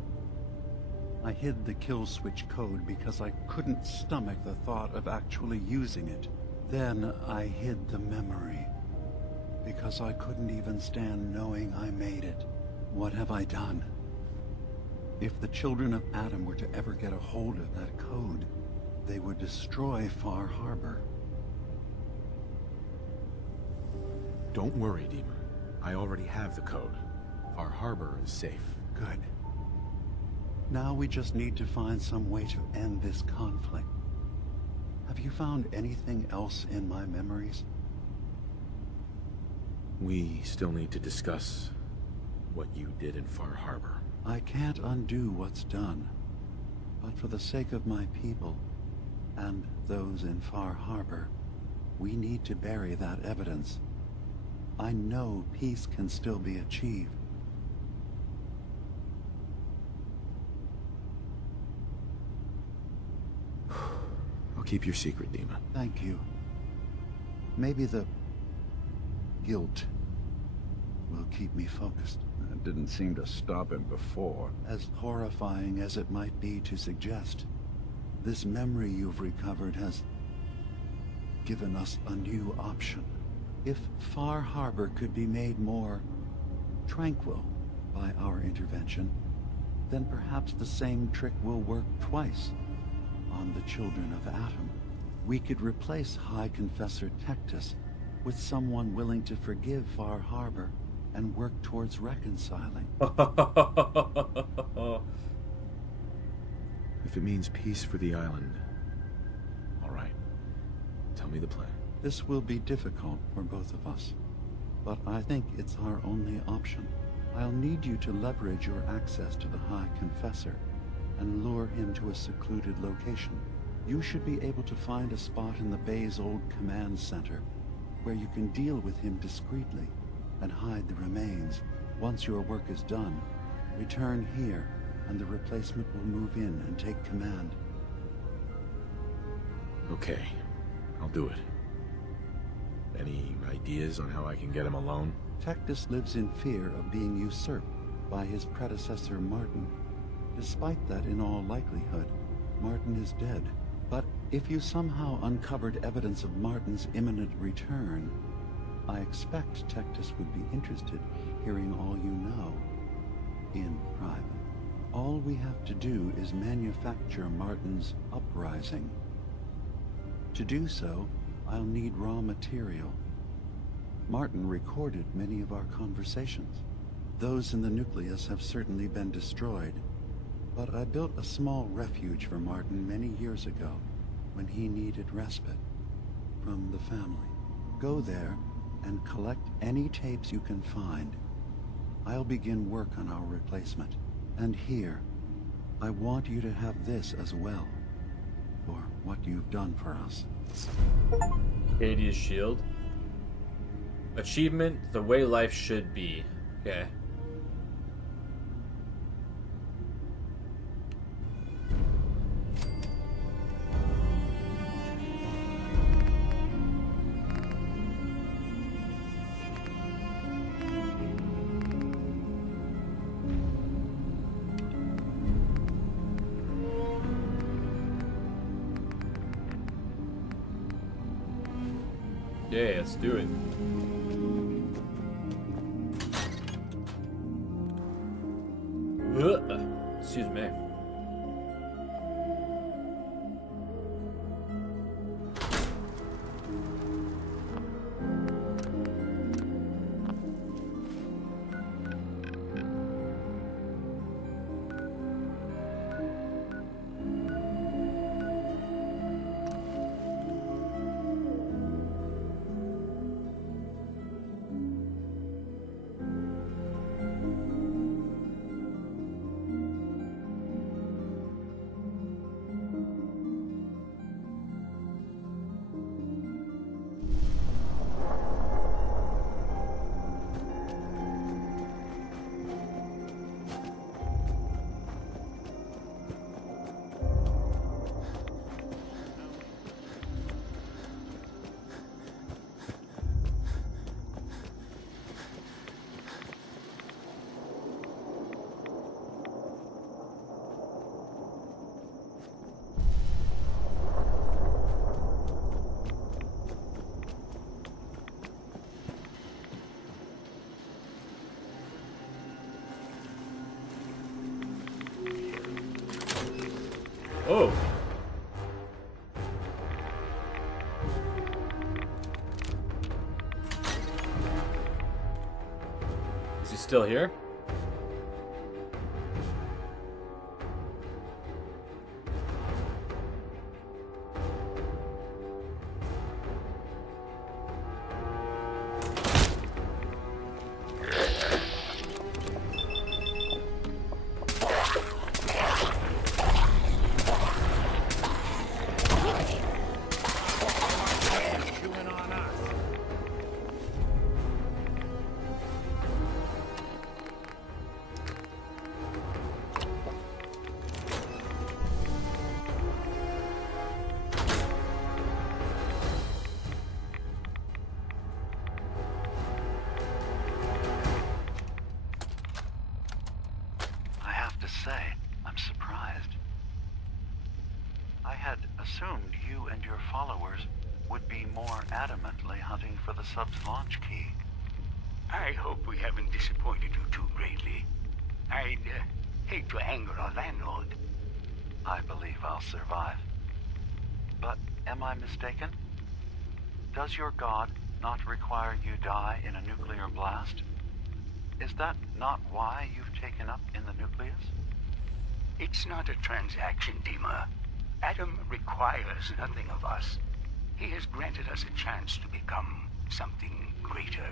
I hid the kill switch code because I couldn't stomach the thought of actually using it. Then I hid the memory because I couldn't even stand knowing I made it. What have I done? If the children of Adam were to ever get a hold of that code, they would destroy Far Harbor. Don't worry, Dima. I already have the code. Far Harbor is safe. Good. Now we just need to find some way to end this conflict. Have you found anything else in my memories? We still need to discuss what you did in Far Harbor. I can't undo what's done. But for the sake of my people, and those in Far Harbor, we need to bury that evidence. I know peace can still be achieved. I'll keep your secret, Dima. Thank you. Maybe the guilt will keep me focused. That didn't seem to stop him before. As horrifying as it might be to suggest, this memory you've recovered has given us a new option. If Far Harbor could be made more tranquil by our intervention, then perhaps the same trick will work twice on the children of Adam. We could replace High Confessor Tectus with someone willing to forgive Far Harbor and work towards reconciling. If it means peace for the island, all right. Tell me the plan. This will be difficult for both of us, but I think it's our only option. I'll need you to leverage your access to the High Confessor and lure him to a secluded location. You should be able to find a spot in the Bay's old command center where you can deal with him discreetly and hide the remains. Once your work is done, return here and the replacement will move in and take command. Okay, I'll do it. Any ideas on how I can get him alone? Tectus lives in fear of being usurped by his predecessor Martin. Despite that, in all likelihood, Martin is dead. But if you somehow uncovered evidence of Martin's imminent return, I expect Tectus would be interested hearing all you know in private. All we have to do is manufacture Martin's uprising. To do so, I'll need raw material. Martin recorded many of our conversations. Those in the nucleus have certainly been destroyed, but I built a small refuge for Martin many years ago when he needed respite from the family. Go there and collect any tapes you can find. I'll begin work on our replacement. And here, I want you to have this as well, for what you've done for us. Hades' shield. Achievement, the way life should be. Okay. Yeah, let's do it. Excuse me. Oh. Is he still here? say, I'm surprised. I had assumed you and your followers would be more adamantly hunting for the sub's launch key. I hope we haven't disappointed you too greatly. I'd hate to anger our landlord. I believe I'll survive. But am I mistaken? Does your god not require you die in a nuclear blast? Is that not why you've taken up in the nucleus? It's not a transaction, Dima. Adam requires nothing of us. He has granted us a chance to become something greater.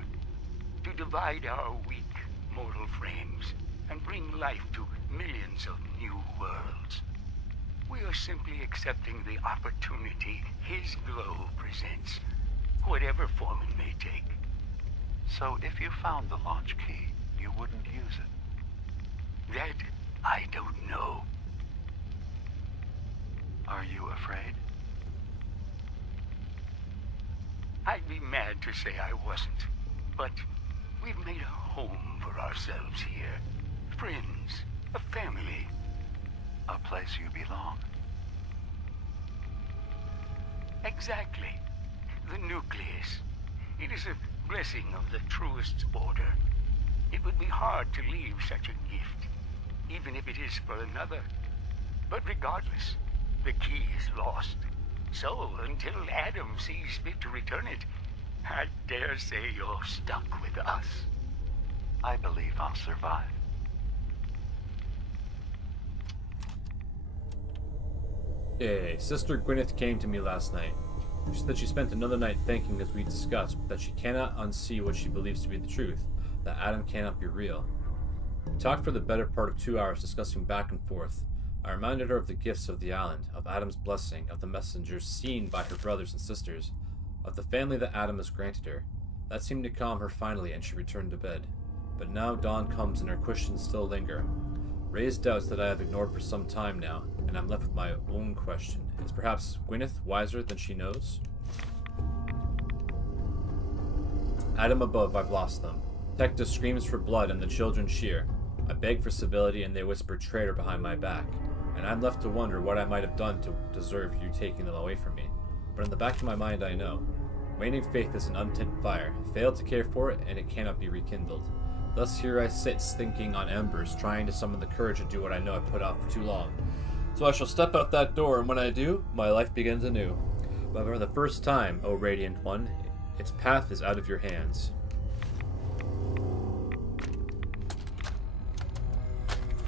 To divide our weak mortal frames and bring life to millions of new worlds. We are simply accepting the opportunity his glow presents, whatever form it may take. So if you found the launch key, you wouldn't use it? That I don't know. Are you afraid? I'd be mad to say I wasn't, but we've made a home for ourselves here. Friends, a family. A place you belong. Exactly. The nucleus. It is a blessing of the truest order. It would be hard to leave such a gift, even if it is for another. But regardless, the key is lost. So, until Adam sees fit to return it, I dare say you're stuck with us. I believe I'll survive. Hey, Sister Gwyneth came to me last night. She said she spent another night thinking, as we discussed, that she cannot unsee what she believes to be the truth, that Adam cannot be real. We talked for the better part of 2 hours discussing back and forth. I reminded her of the gifts of the island, of Adam's blessing, of the messengers seen by her brothers and sisters, of the family that Adam has granted her. That seemed to calm her finally, and she returned to bed. But now dawn comes and her questions still linger. Raised doubts that I have ignored for some time now, and I'm left with my own question. Is perhaps Gwyneth wiser than she knows? Adam above, I've lost them. Tecta screams for blood and the children cheer. I beg for civility and they whisper traitor behind my back. And I'm left to wonder what I might have done to deserve you taking them away from me. But in the back of my mind I know. Waning faith is an untent fire. Fail to care for it and it cannot be rekindled. Thus here I sit thinking on embers, trying to summon the courage to do what I know I've put off for too long. So I shall step out that door, and when I do, my life begins anew. But for the first time, O Radiant One, its path is out of your hands.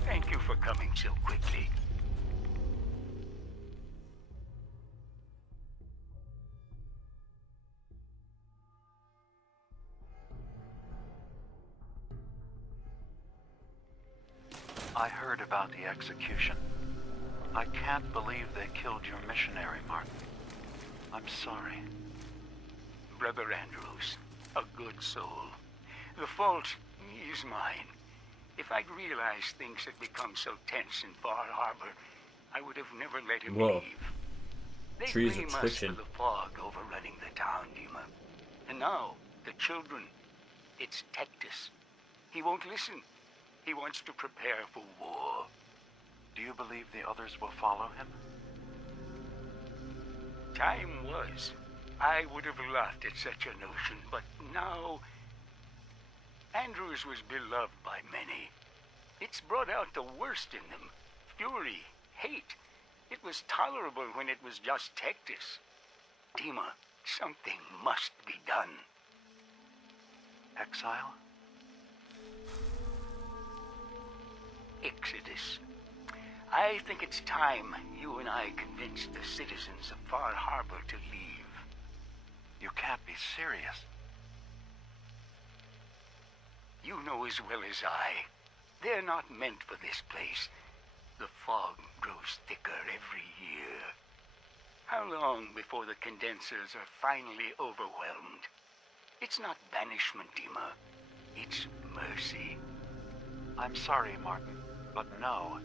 Thank you for coming so quickly. I heard about the execution. I can't believe they killed your missionary, Martin. I'm sorry. Brother Andrews, a good soul. The fault is mine. If I'd realized things had become so tense in Far Harbor, I would have never let him leave. They Trees blame are us for twitching. the fog overrunning the town, Dima. And now, the children. It's Tectus. He won't listen. He wants to prepare for war. Do you believe the others will follow him? Time was. I would have laughed at such a notion, but now... Andrews was beloved by many. It's brought out the worst in them. Fury, hate. It was tolerable when it was just Tectus. Dima, something must be done. Exile? Exodus. I think it's time you and I convinced the citizens of Far Harbor to leave. You can't be serious. You know as well as I. They're not meant for this place. The fog grows thicker every year. How long before the condensers are finally overwhelmed? It's not banishment, Dima. It's mercy. I'm sorry, Martin, but no.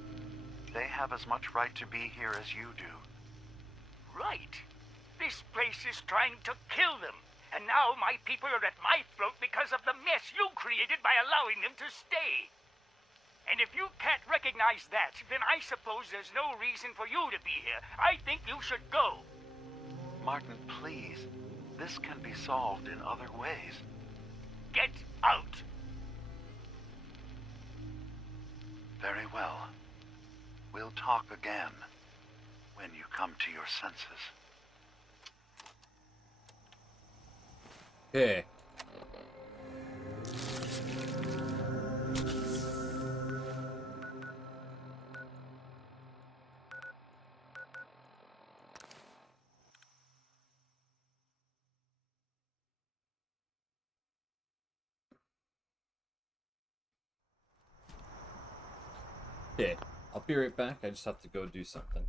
They have as much right to be here as you do. Right. This place is trying to kill them. And now my people are at my throat because of the mess you created by allowing them to stay. And if you can't recognize that, then I suppose there's no reason for you to be here. I think you should go. Martin, please. This can be solved in other ways. Get out. Very well. We'll talk again when you come to your senses. Okay. Okay, I'll be right back. I just have to go do something.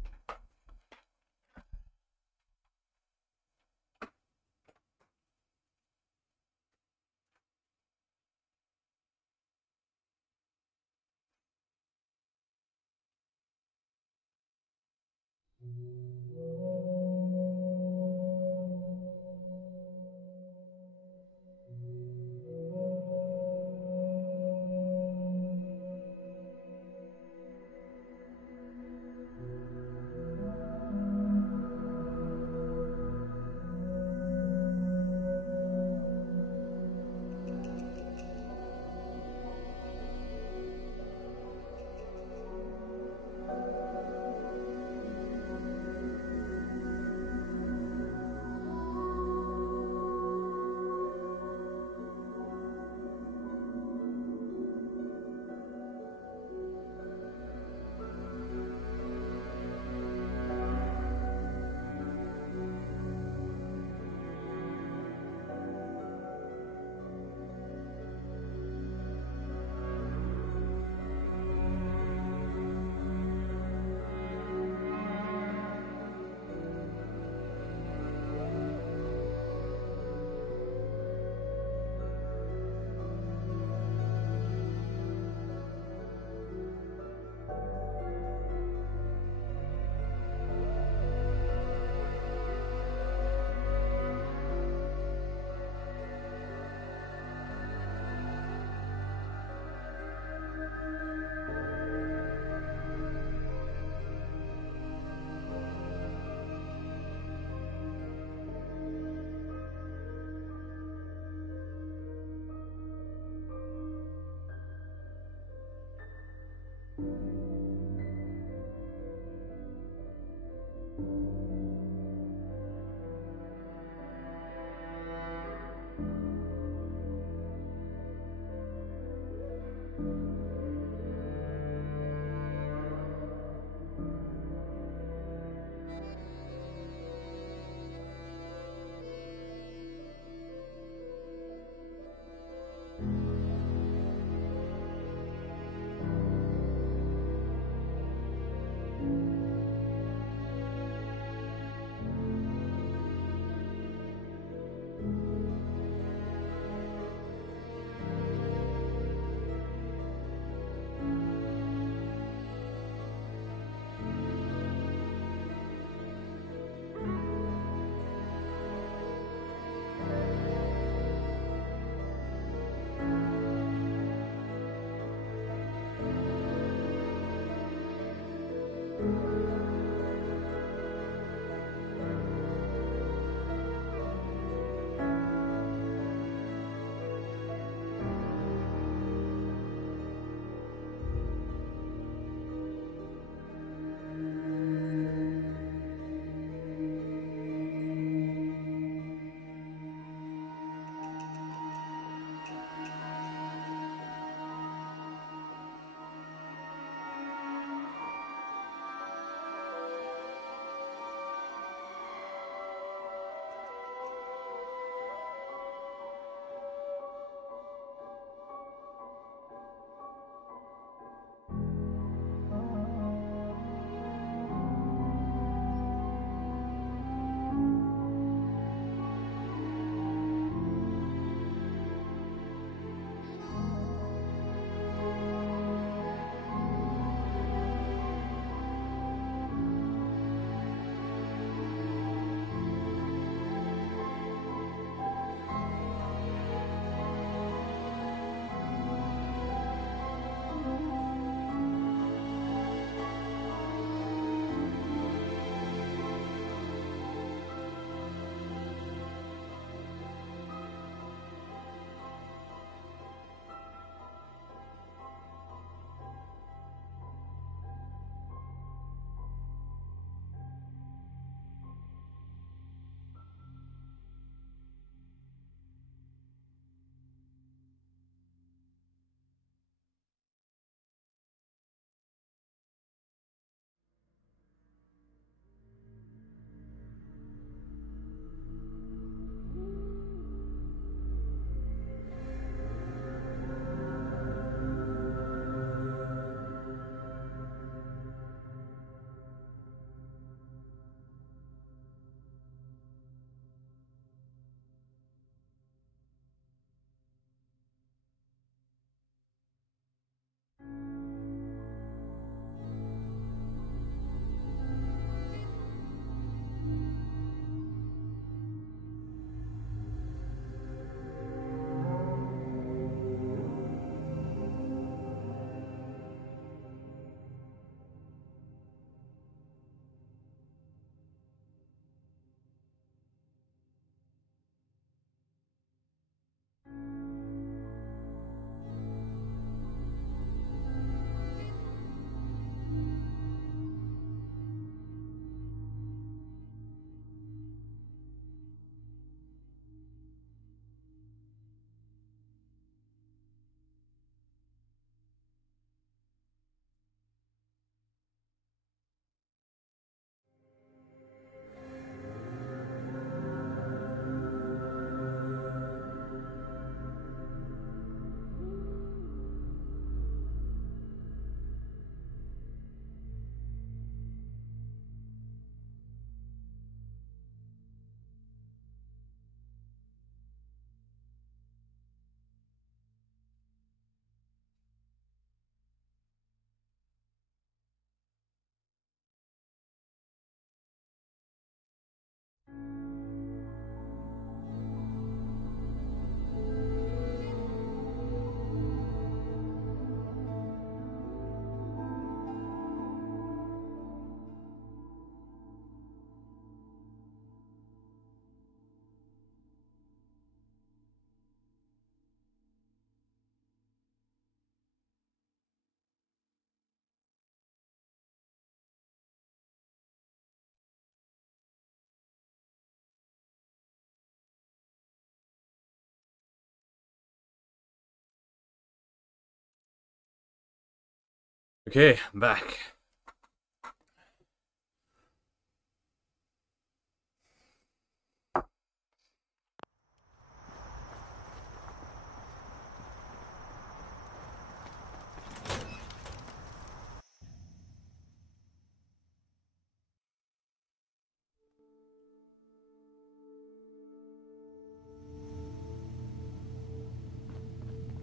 Okay, I'm back.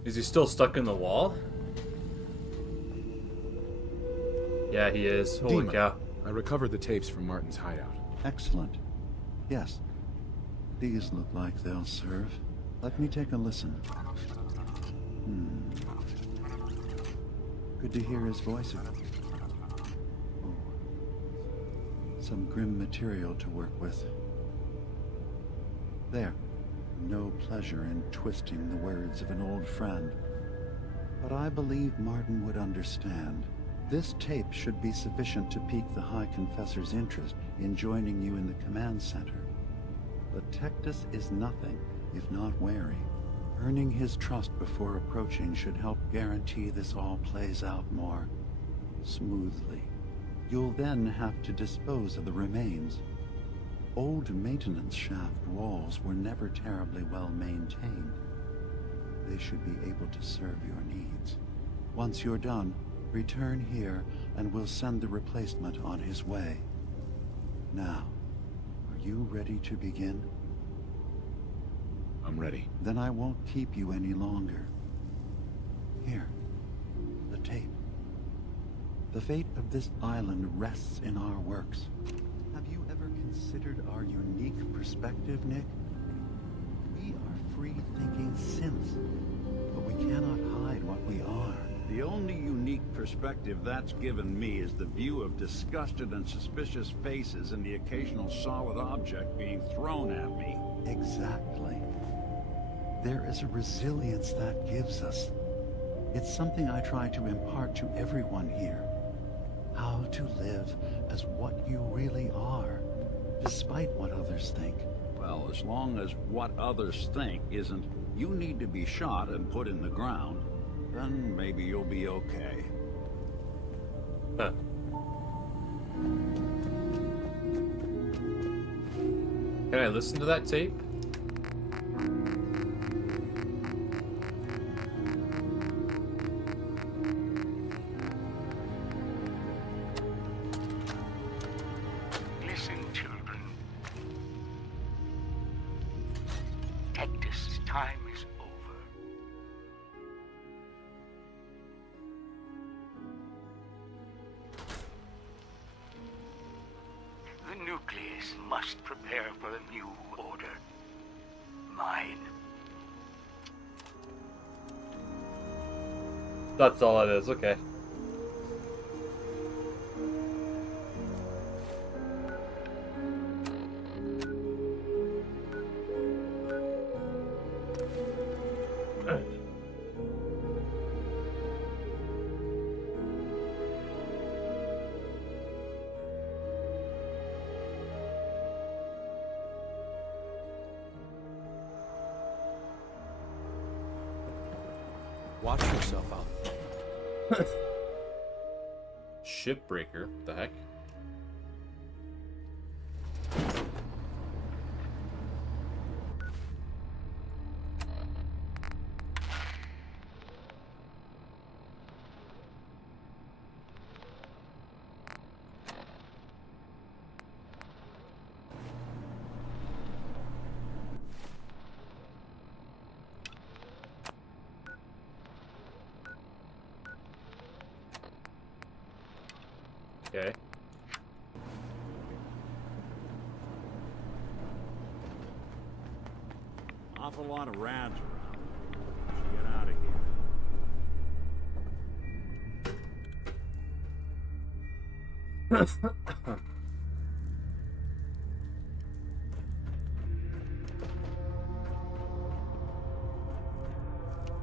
Is he still stuck in the wall? Yeah, he is. Holy cow. I recovered the tapes from Martin's hideout. Excellent. Yes. These look like they'll serve. Let me take a listen. Good to hear his voice again. Oh. Some grim material to work with. There. No pleasure in twisting the words of an old friend. But I believe Martin would understand. This tape should be sufficient to pique the High Confessor's interest in joining you in the command center. But Tectus is nothing if not wary. Earning his trust before approaching should help guarantee this all plays out more smoothly. You'll then have to dispose of the remains. Old maintenance shaft walls were never terribly well maintained. They should be able to serve your needs. Once you're done, return here and we'll send the replacement on his way. Now, are you ready to begin? I'm ready. Then I won't keep you any longer. Here, the tape. The fate of this island rests in our works. Have you ever considered our unique perspective, Nick? We are free-thinking synths, but we cannot hide what we are. The only unique perspective that's given me is the view of disgusted and suspicious faces and the occasional solid object being thrown at me. Exactly. There is a resilience that gives us. It's something I try to impart to everyone here. How to live as what you really are, despite what others think. Well, as long as what others think isn't, you need to be shot and put in the ground, then maybe you'll be okay. Huh. Can I listen to that tape? Listen, children. Tectus' time is over. The nucleus must prepare for a new order. Mine. That's all it is, okay. Watch yourself out. Shipbreaker, the heck? Okay. Awful lot of rads around. Should get out of here.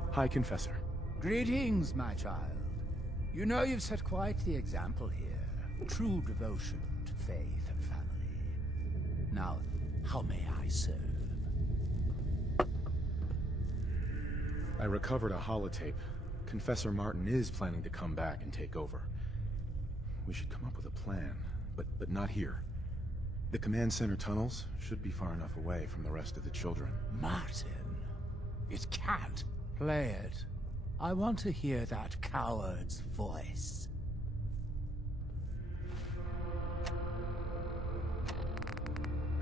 High Confessor. Greetings, my child. You know you've set quite the example here. True devotion to faith and family. Now, how may I serve? I recovered a holotape Confessor Martin is planning to come back and take over. We should come up with a plan, but not here. The command center tunnels should be far enough away from the rest of the children. Martin, it can't. Play it. I want to hear that coward's voice.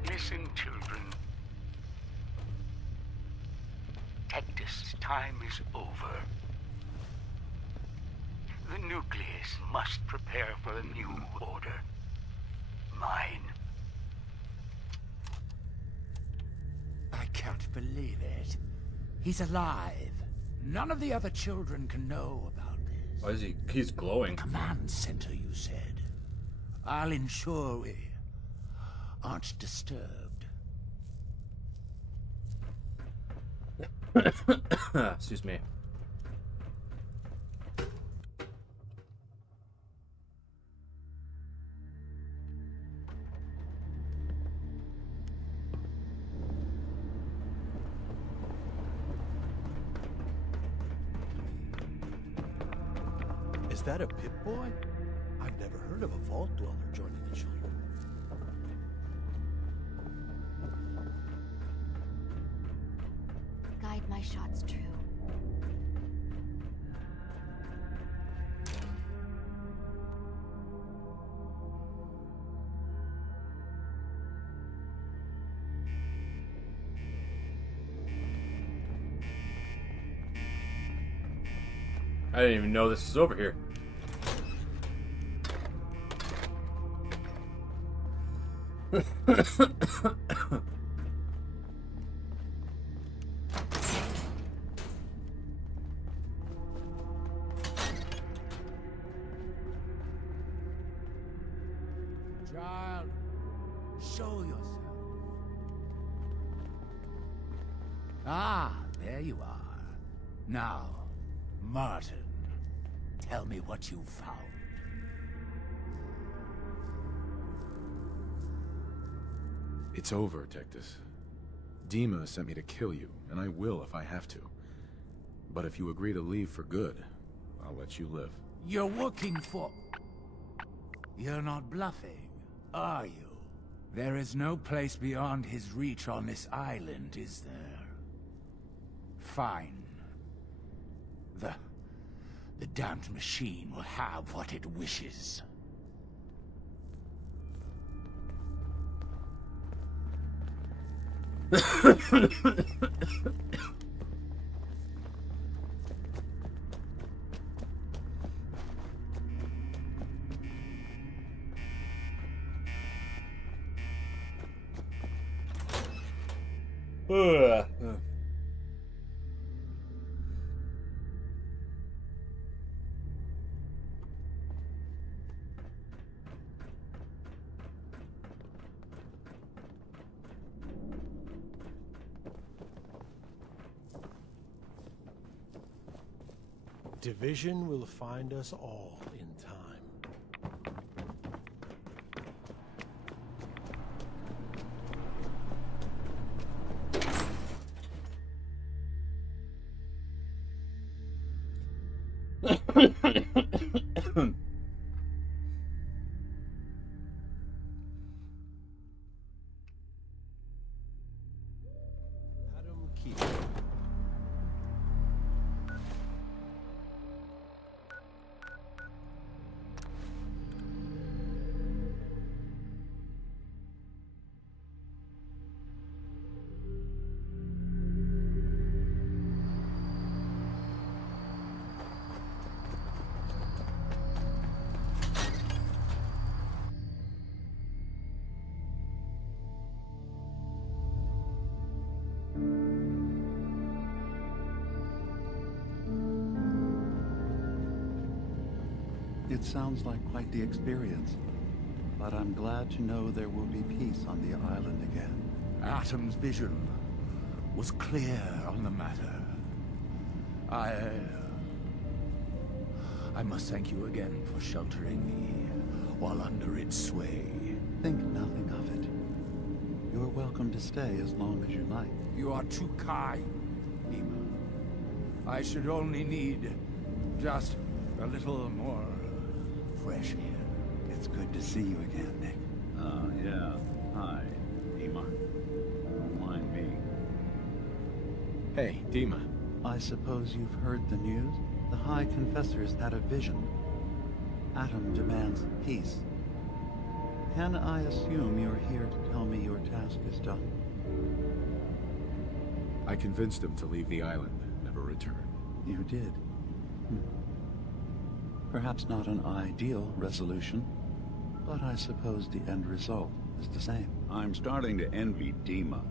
Listen, children. Tectus' time is over. The nucleus must prepare for a new order. Mine. I can't believe it. He's alive. None of the other children can know about this. Why is he? He's glowing. Command center, you said. I'll ensure we aren't disturbed. Excuse me. Is that a Pip-Boy? I've never heard of a Vault Dweller joining the children. Guide my shots true. I didn't even know this was over here. Child, show yourself. Ah, there you are. Now, Martin, tell me what you found. It's over, Tectus. Dima sent me to kill you, and I will if I have to. But if you agree to leave for good, I'll let you live. You're working for... You're not bluffing, are you? There is no place beyond his reach on this island, is there? Fine. The damned machine will have what it wishes. Division will find us all in time. Adam Keeper. It sounds like quite the experience, but I'm glad to know there will be peace on the island again. Atom's vision was clear on the matter. I must thank you again for sheltering me while under its sway. Think nothing of it. You're welcome to stay as long as you like. You are too kind, Dima. I should only need Just a little more fresh air. It's good to see you again, Nick. Yeah. Hi, Dima. Don't mind me. Hey, Dima. I suppose you've heard the news? The High Confessor's had a vision. Atom demands peace. Can I assume you're here to tell me your task is done? I convinced him to leave the island, never return. You did. Perhaps not an ideal resolution, but I suppose the end result is the same. I'm starting to envy Dima.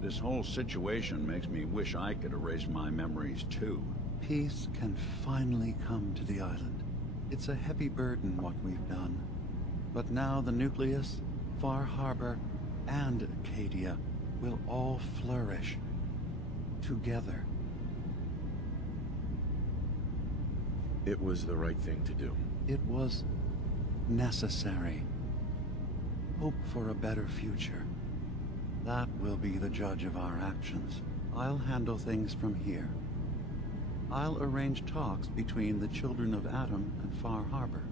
This whole situation makes me wish I could erase my memories too. Peace can finally come to the island. It's a heavy burden what we've done. But now the Nucleus, Far Harbor, and Acadia will all flourish together. It was the right thing to do. It was necessary. Hope for a better future. That will be the judge of our actions. I'll handle things from here. I'll arrange talks between the children of Atom and Far Harbor.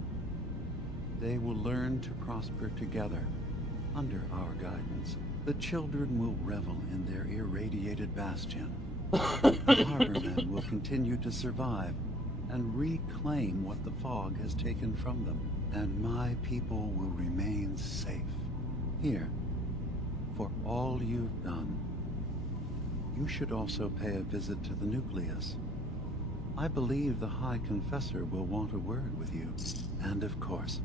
They will learn to prosper together under our guidance. The children will revel in their irradiated bastion. The Harbormen will continue to survive and reclaim what the fog has taken from them. And my people will remain safe. Here, for all you've done. You should also pay a visit to the Nucleus. I believe the High Confessor will want a word with you. And of course,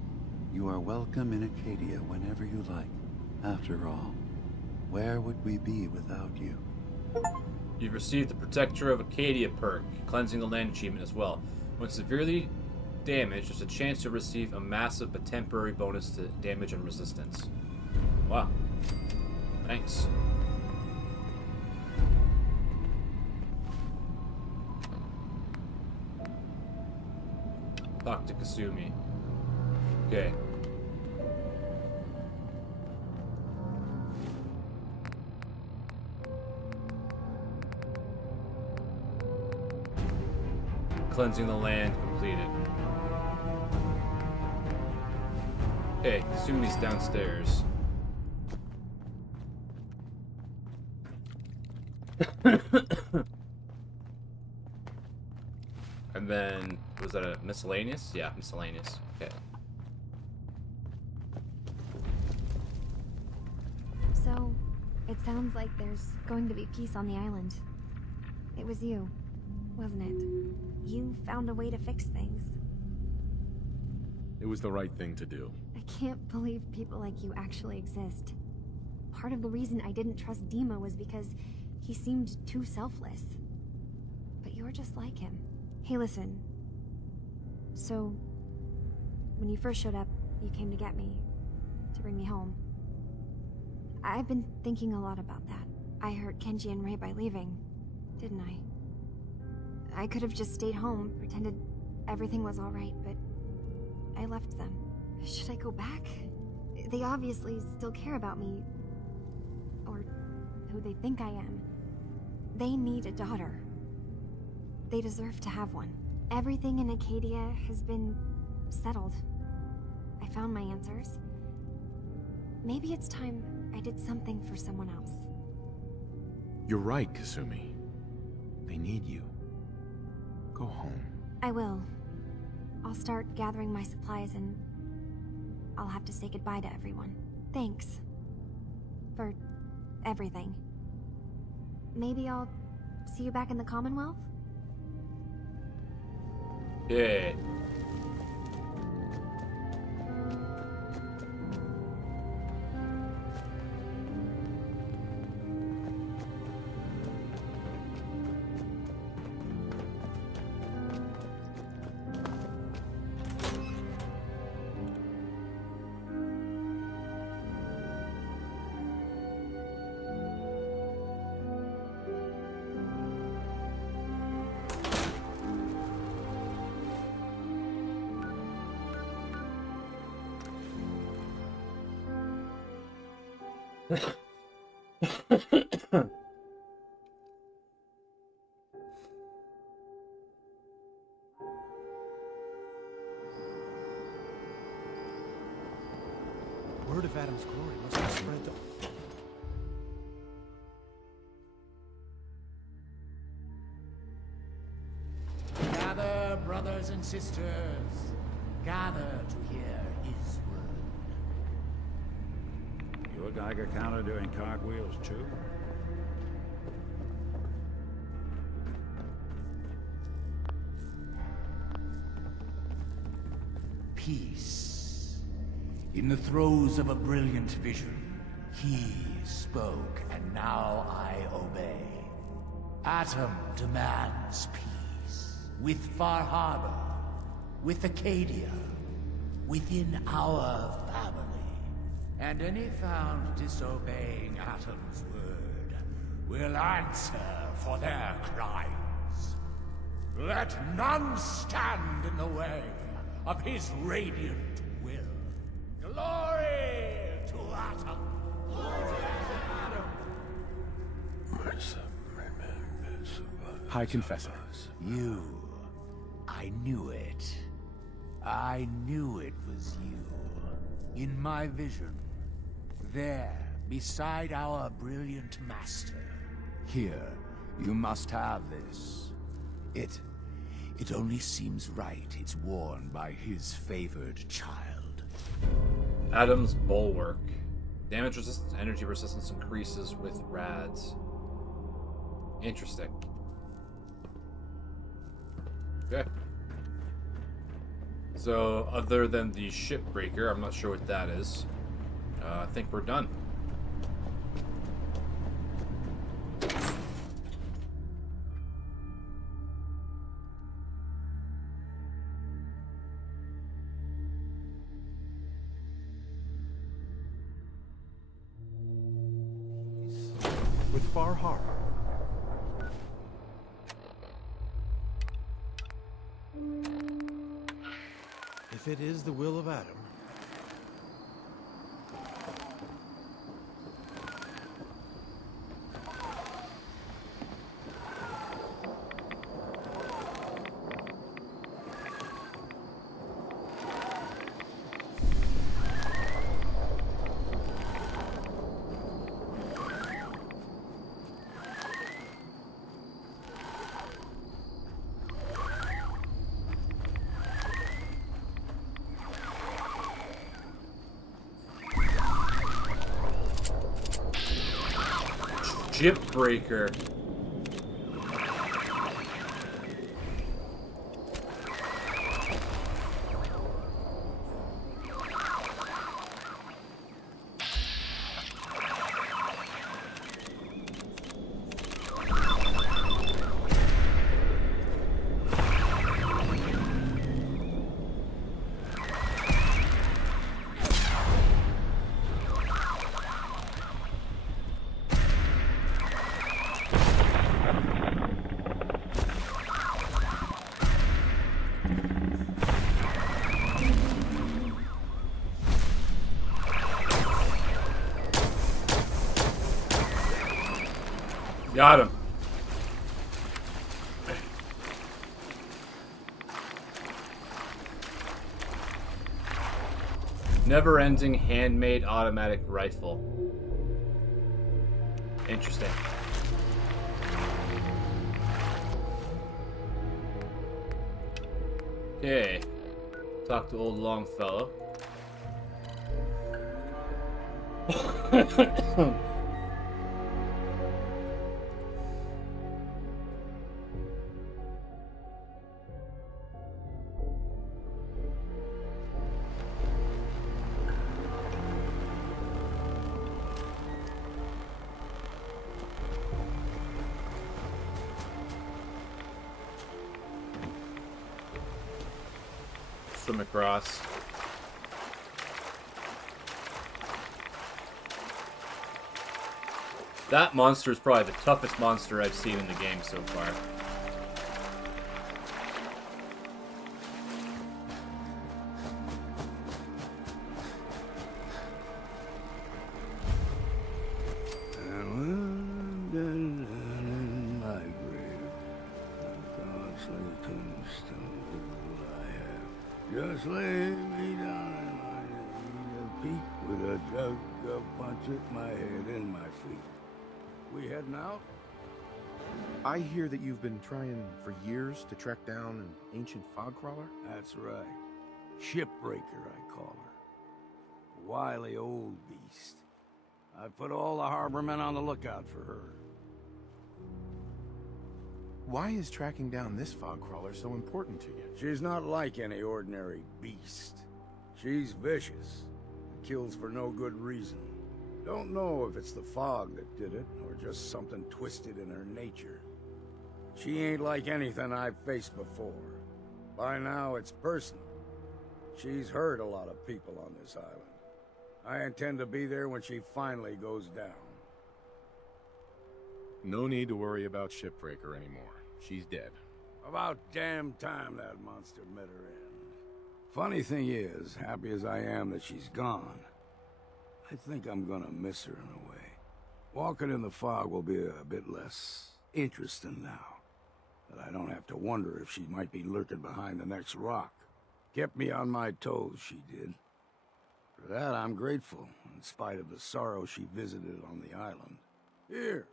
you are welcome in Acadia whenever you like. After all, where would we be without you? You've received the Protector of Acadia perk, cleansing the land achievement as well. When severely damaged, there's a chance to receive a massive but temporary bonus to damage and resistance. Wow. Thanks. Talk to Kasumi. Okay. Cleansing the land completed. Okay, Kasumi's downstairs. And then, was that a miscellaneous? Yeah, miscellaneous. Okay. So, it sounds like there's going to be peace on the island. It was you, wasn't it? You found a way to fix things. It was the right thing to do. I can't believe people like you actually exist. Part of the reason I didn't trust Dima was because he seemed too selfless. But you're just like him. Hey, listen. So, when you first showed up, you came to get me, to bring me home. I've been thinking a lot about that. I hurt Kenji and Ray by leaving, didn't I? I could have just stayed home, pretended everything was alright, but I left them. Should I go back? They obviously still care about me. Or who they think I am. They need a daughter. They deserve to have one. Everything in Acadia has been settled. I found my answers. Maybe it's time I did something for someone else. You're right, Kasumi. They need you. Go home. I will. I'll start gathering my supplies and I'll have to say goodbye to everyone. Thanks. For everything. Maybe I'll see you back in the Commonwealth? Yeah. Word of Adam's glory must have spread to... Gather, brothers and sisters. Gather to hear his word. Your Geiger counter doing cartwheels too? Peace. In the throes of a brilliant vision, he spoke, and now I obey. Atom demands peace. With Far Harbor, with Acadia, within our family. And any found disobeying Atom's word will answer for their crimes. Let none stand in the way of his radiant will. Glory to Atom! Glory to Atom! High Confessor. You. I knew it. I knew it was you. In my vision. There, beside our brilliant master. Here, you must have this. It only seems right it's worn by his favored child. Adam's Bulwark. Damage resistance, energy resistance increases with rads. Interesting. Okay. So, other than the Shipbreaker, I'm not sure what that is. I think we're done. With Far Harbor. If it is the will of Adam. Shipbreaker. Got him. Never-ending handmade automatic rifle. Interesting. Okay. Talk to old Longfellow. Swim across. That monster is probably the toughest monster I've seen in the game so far. Just lay me down in my Pete with a jug of punch at my head and my feet. We heading out? I hear that you've been trying for years to track down an ancient fog crawler? That's right. Shipbreaker, I call her. A wily old beast. I've put all the Harbormen on the lookout for her. Why is tracking down this fog crawler so important to you? She's not like any ordinary beast. She's vicious. And kills for no good reason. Don't know if it's the fog that did it, or just something twisted in her nature. She ain't like anything I've faced before. By now, it's personal. She's hurt a lot of people on this island. I intend to be there when she finally goes down. No need to worry about Shipbreaker anymore. She's dead. About damn time that monster met her end. Funny thing is, happy as I am that she's gone, I think I'm gonna miss her in a way. Walking in the fog will be a bit less interesting now. That I don't have to wonder if she might be lurking behind the next rock. Kept me on my toes, she did. For that, I'm grateful, in spite of the sorrow she visited on the island. Here,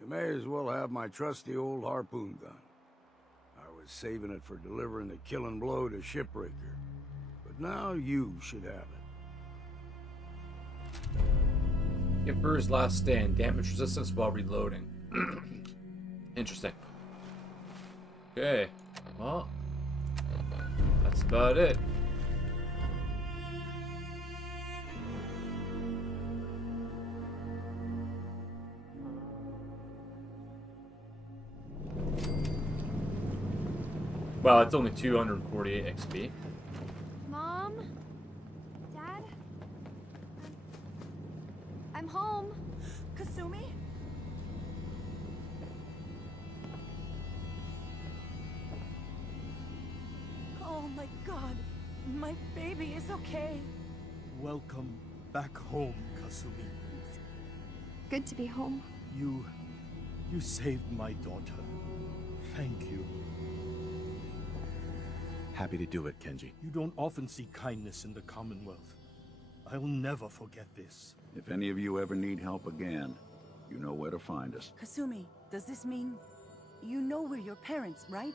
you may as well have my trusty old harpoon gun. I was saving it for delivering the killing blow to Shipbreaker. But now you should have it. Emperor's Last Stand. Damage resistance while reloading. Interesting. Okay. Well, that's about it. Wow, it's only 248 XP. Mom? Dad? I'm home. Kasumi? Oh my god. My baby is okay. Welcome back home, Kasumi. It's good to be home. You saved my daughter. Thank you. Happy to do it, Kenji. You don't often see kindness in the Commonwealth. I'll never forget this. If any of you ever need help again, you know where to find us. Kasumi, does this mean you know we're your parents, right?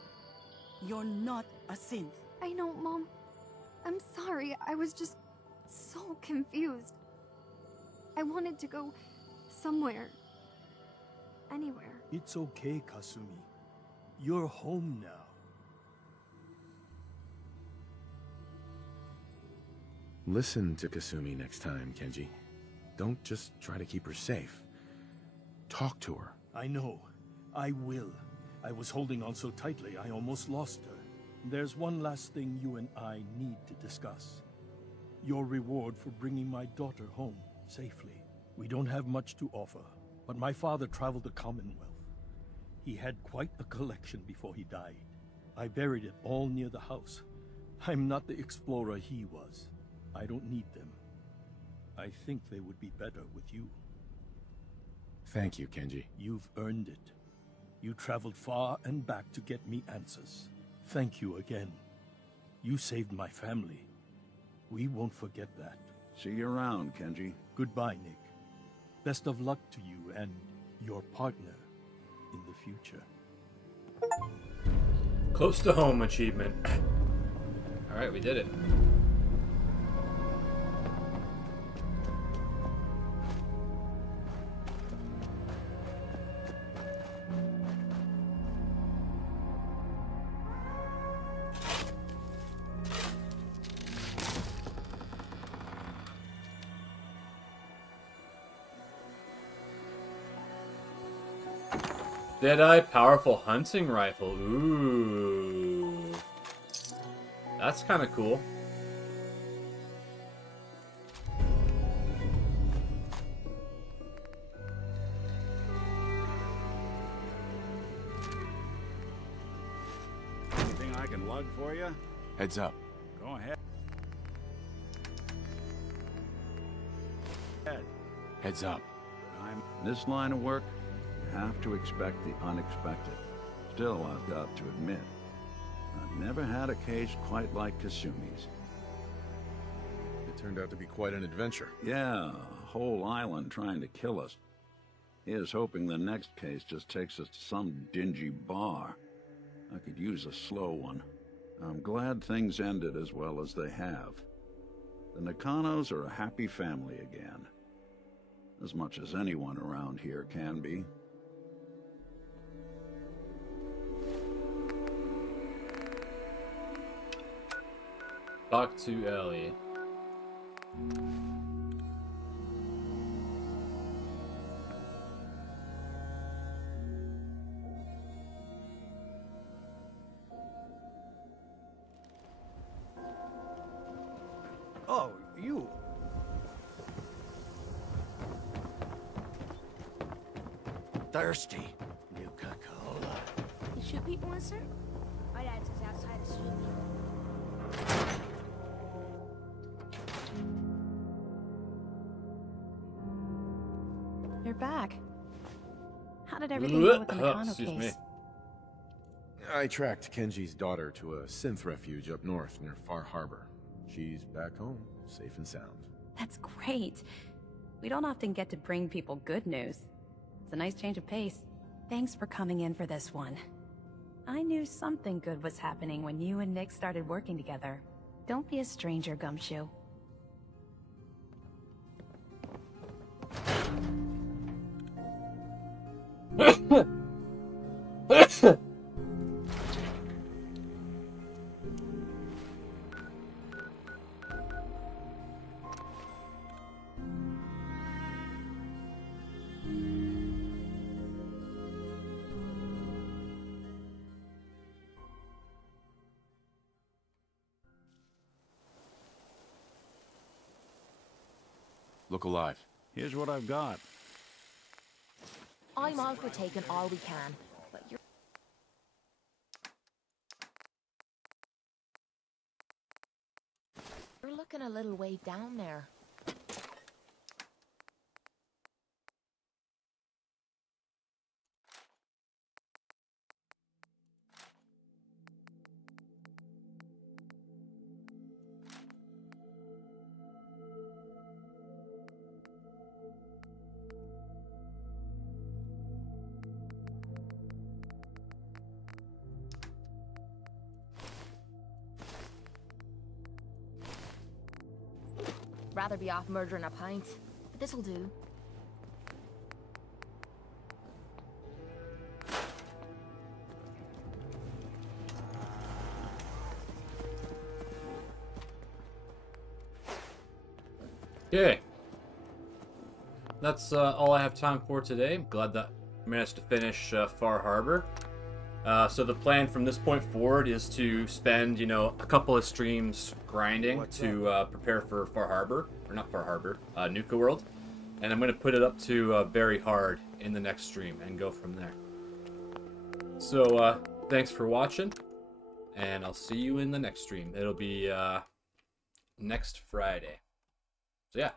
You're not a synth. I know, Mom. I'm sorry. I was just so confused. I wanted to go somewhere. Anywhere. It's okay, Kasumi. You're home now. Listen to Kasumi next time, Kenji. Don't just try to keep her safe. Talk to her. I know. I will. I was holding on so tightly, I almost lost her. There's one last thing you and I need to discuss. Your reward for bringing my daughter home safely. We don't have much to offer, but my father traveled the Commonwealth. He had quite a collection before he died. I buried it all near the house. I'm not the explorer he was. I don't need them. I think they would be better with you. Thank you, Kenji. You've earned it. You traveled far and back to get me answers. Thank you again. You saved my family. We won't forget that. See you around, Kenji. Goodbye, Nick. Best of luck to you and your partner in the future. Close to home achievement. Alright, we did it. Deadeye powerful hunting rifle. Ooh. That's kind of cool. Anything I can lug for you? Heads up. Go ahead. Heads up. This line of work, you have to expect the unexpected. Still, I've got to admit, I've never had a case quite like Kasumi's. Turned out to be quite an adventure. Yeah, a whole island trying to kill us. Here's hoping the next case just takes us to some dingy bar. I could use a slow one. I'm glad things ended as well as they have. The Nakanos are a happy family again. As much as anyone around here can be. Talk to Ellie. Oh, you. Thirsty. Nuka-Cola. You shoot people in, sir? My dad's is outside to shoot people. You're back. How did everything go with the Nakano Excuse case? me. I tracked Kenji's daughter to a synth refuge up north near Far Harbor. She's back home, safe and sound. That's great. We don't often get to bring people good news. It's a nice change of pace. Thanks for coming in for this one. I knew something good was happening when you and Nick started working together. Don't be a stranger, Gumshoe. Look alive. Here's what I've got. I'm all for taking all we can, but you're looking a little way down there. Rather be off murdering a pint, but this'll do. Okay. That's all I have time for today. I'm glad that I managed to finish Far Harbor. So the plan from this point forward is to spend, you know, a couple of streams grinding to prepare for Far Harbor, or not Far Harbor, Nuka World, and I'm going to put it up to very hard in the next stream and go from there. So thanks for watching, and I'll see you in the next stream. It'll be next Friday. So yeah.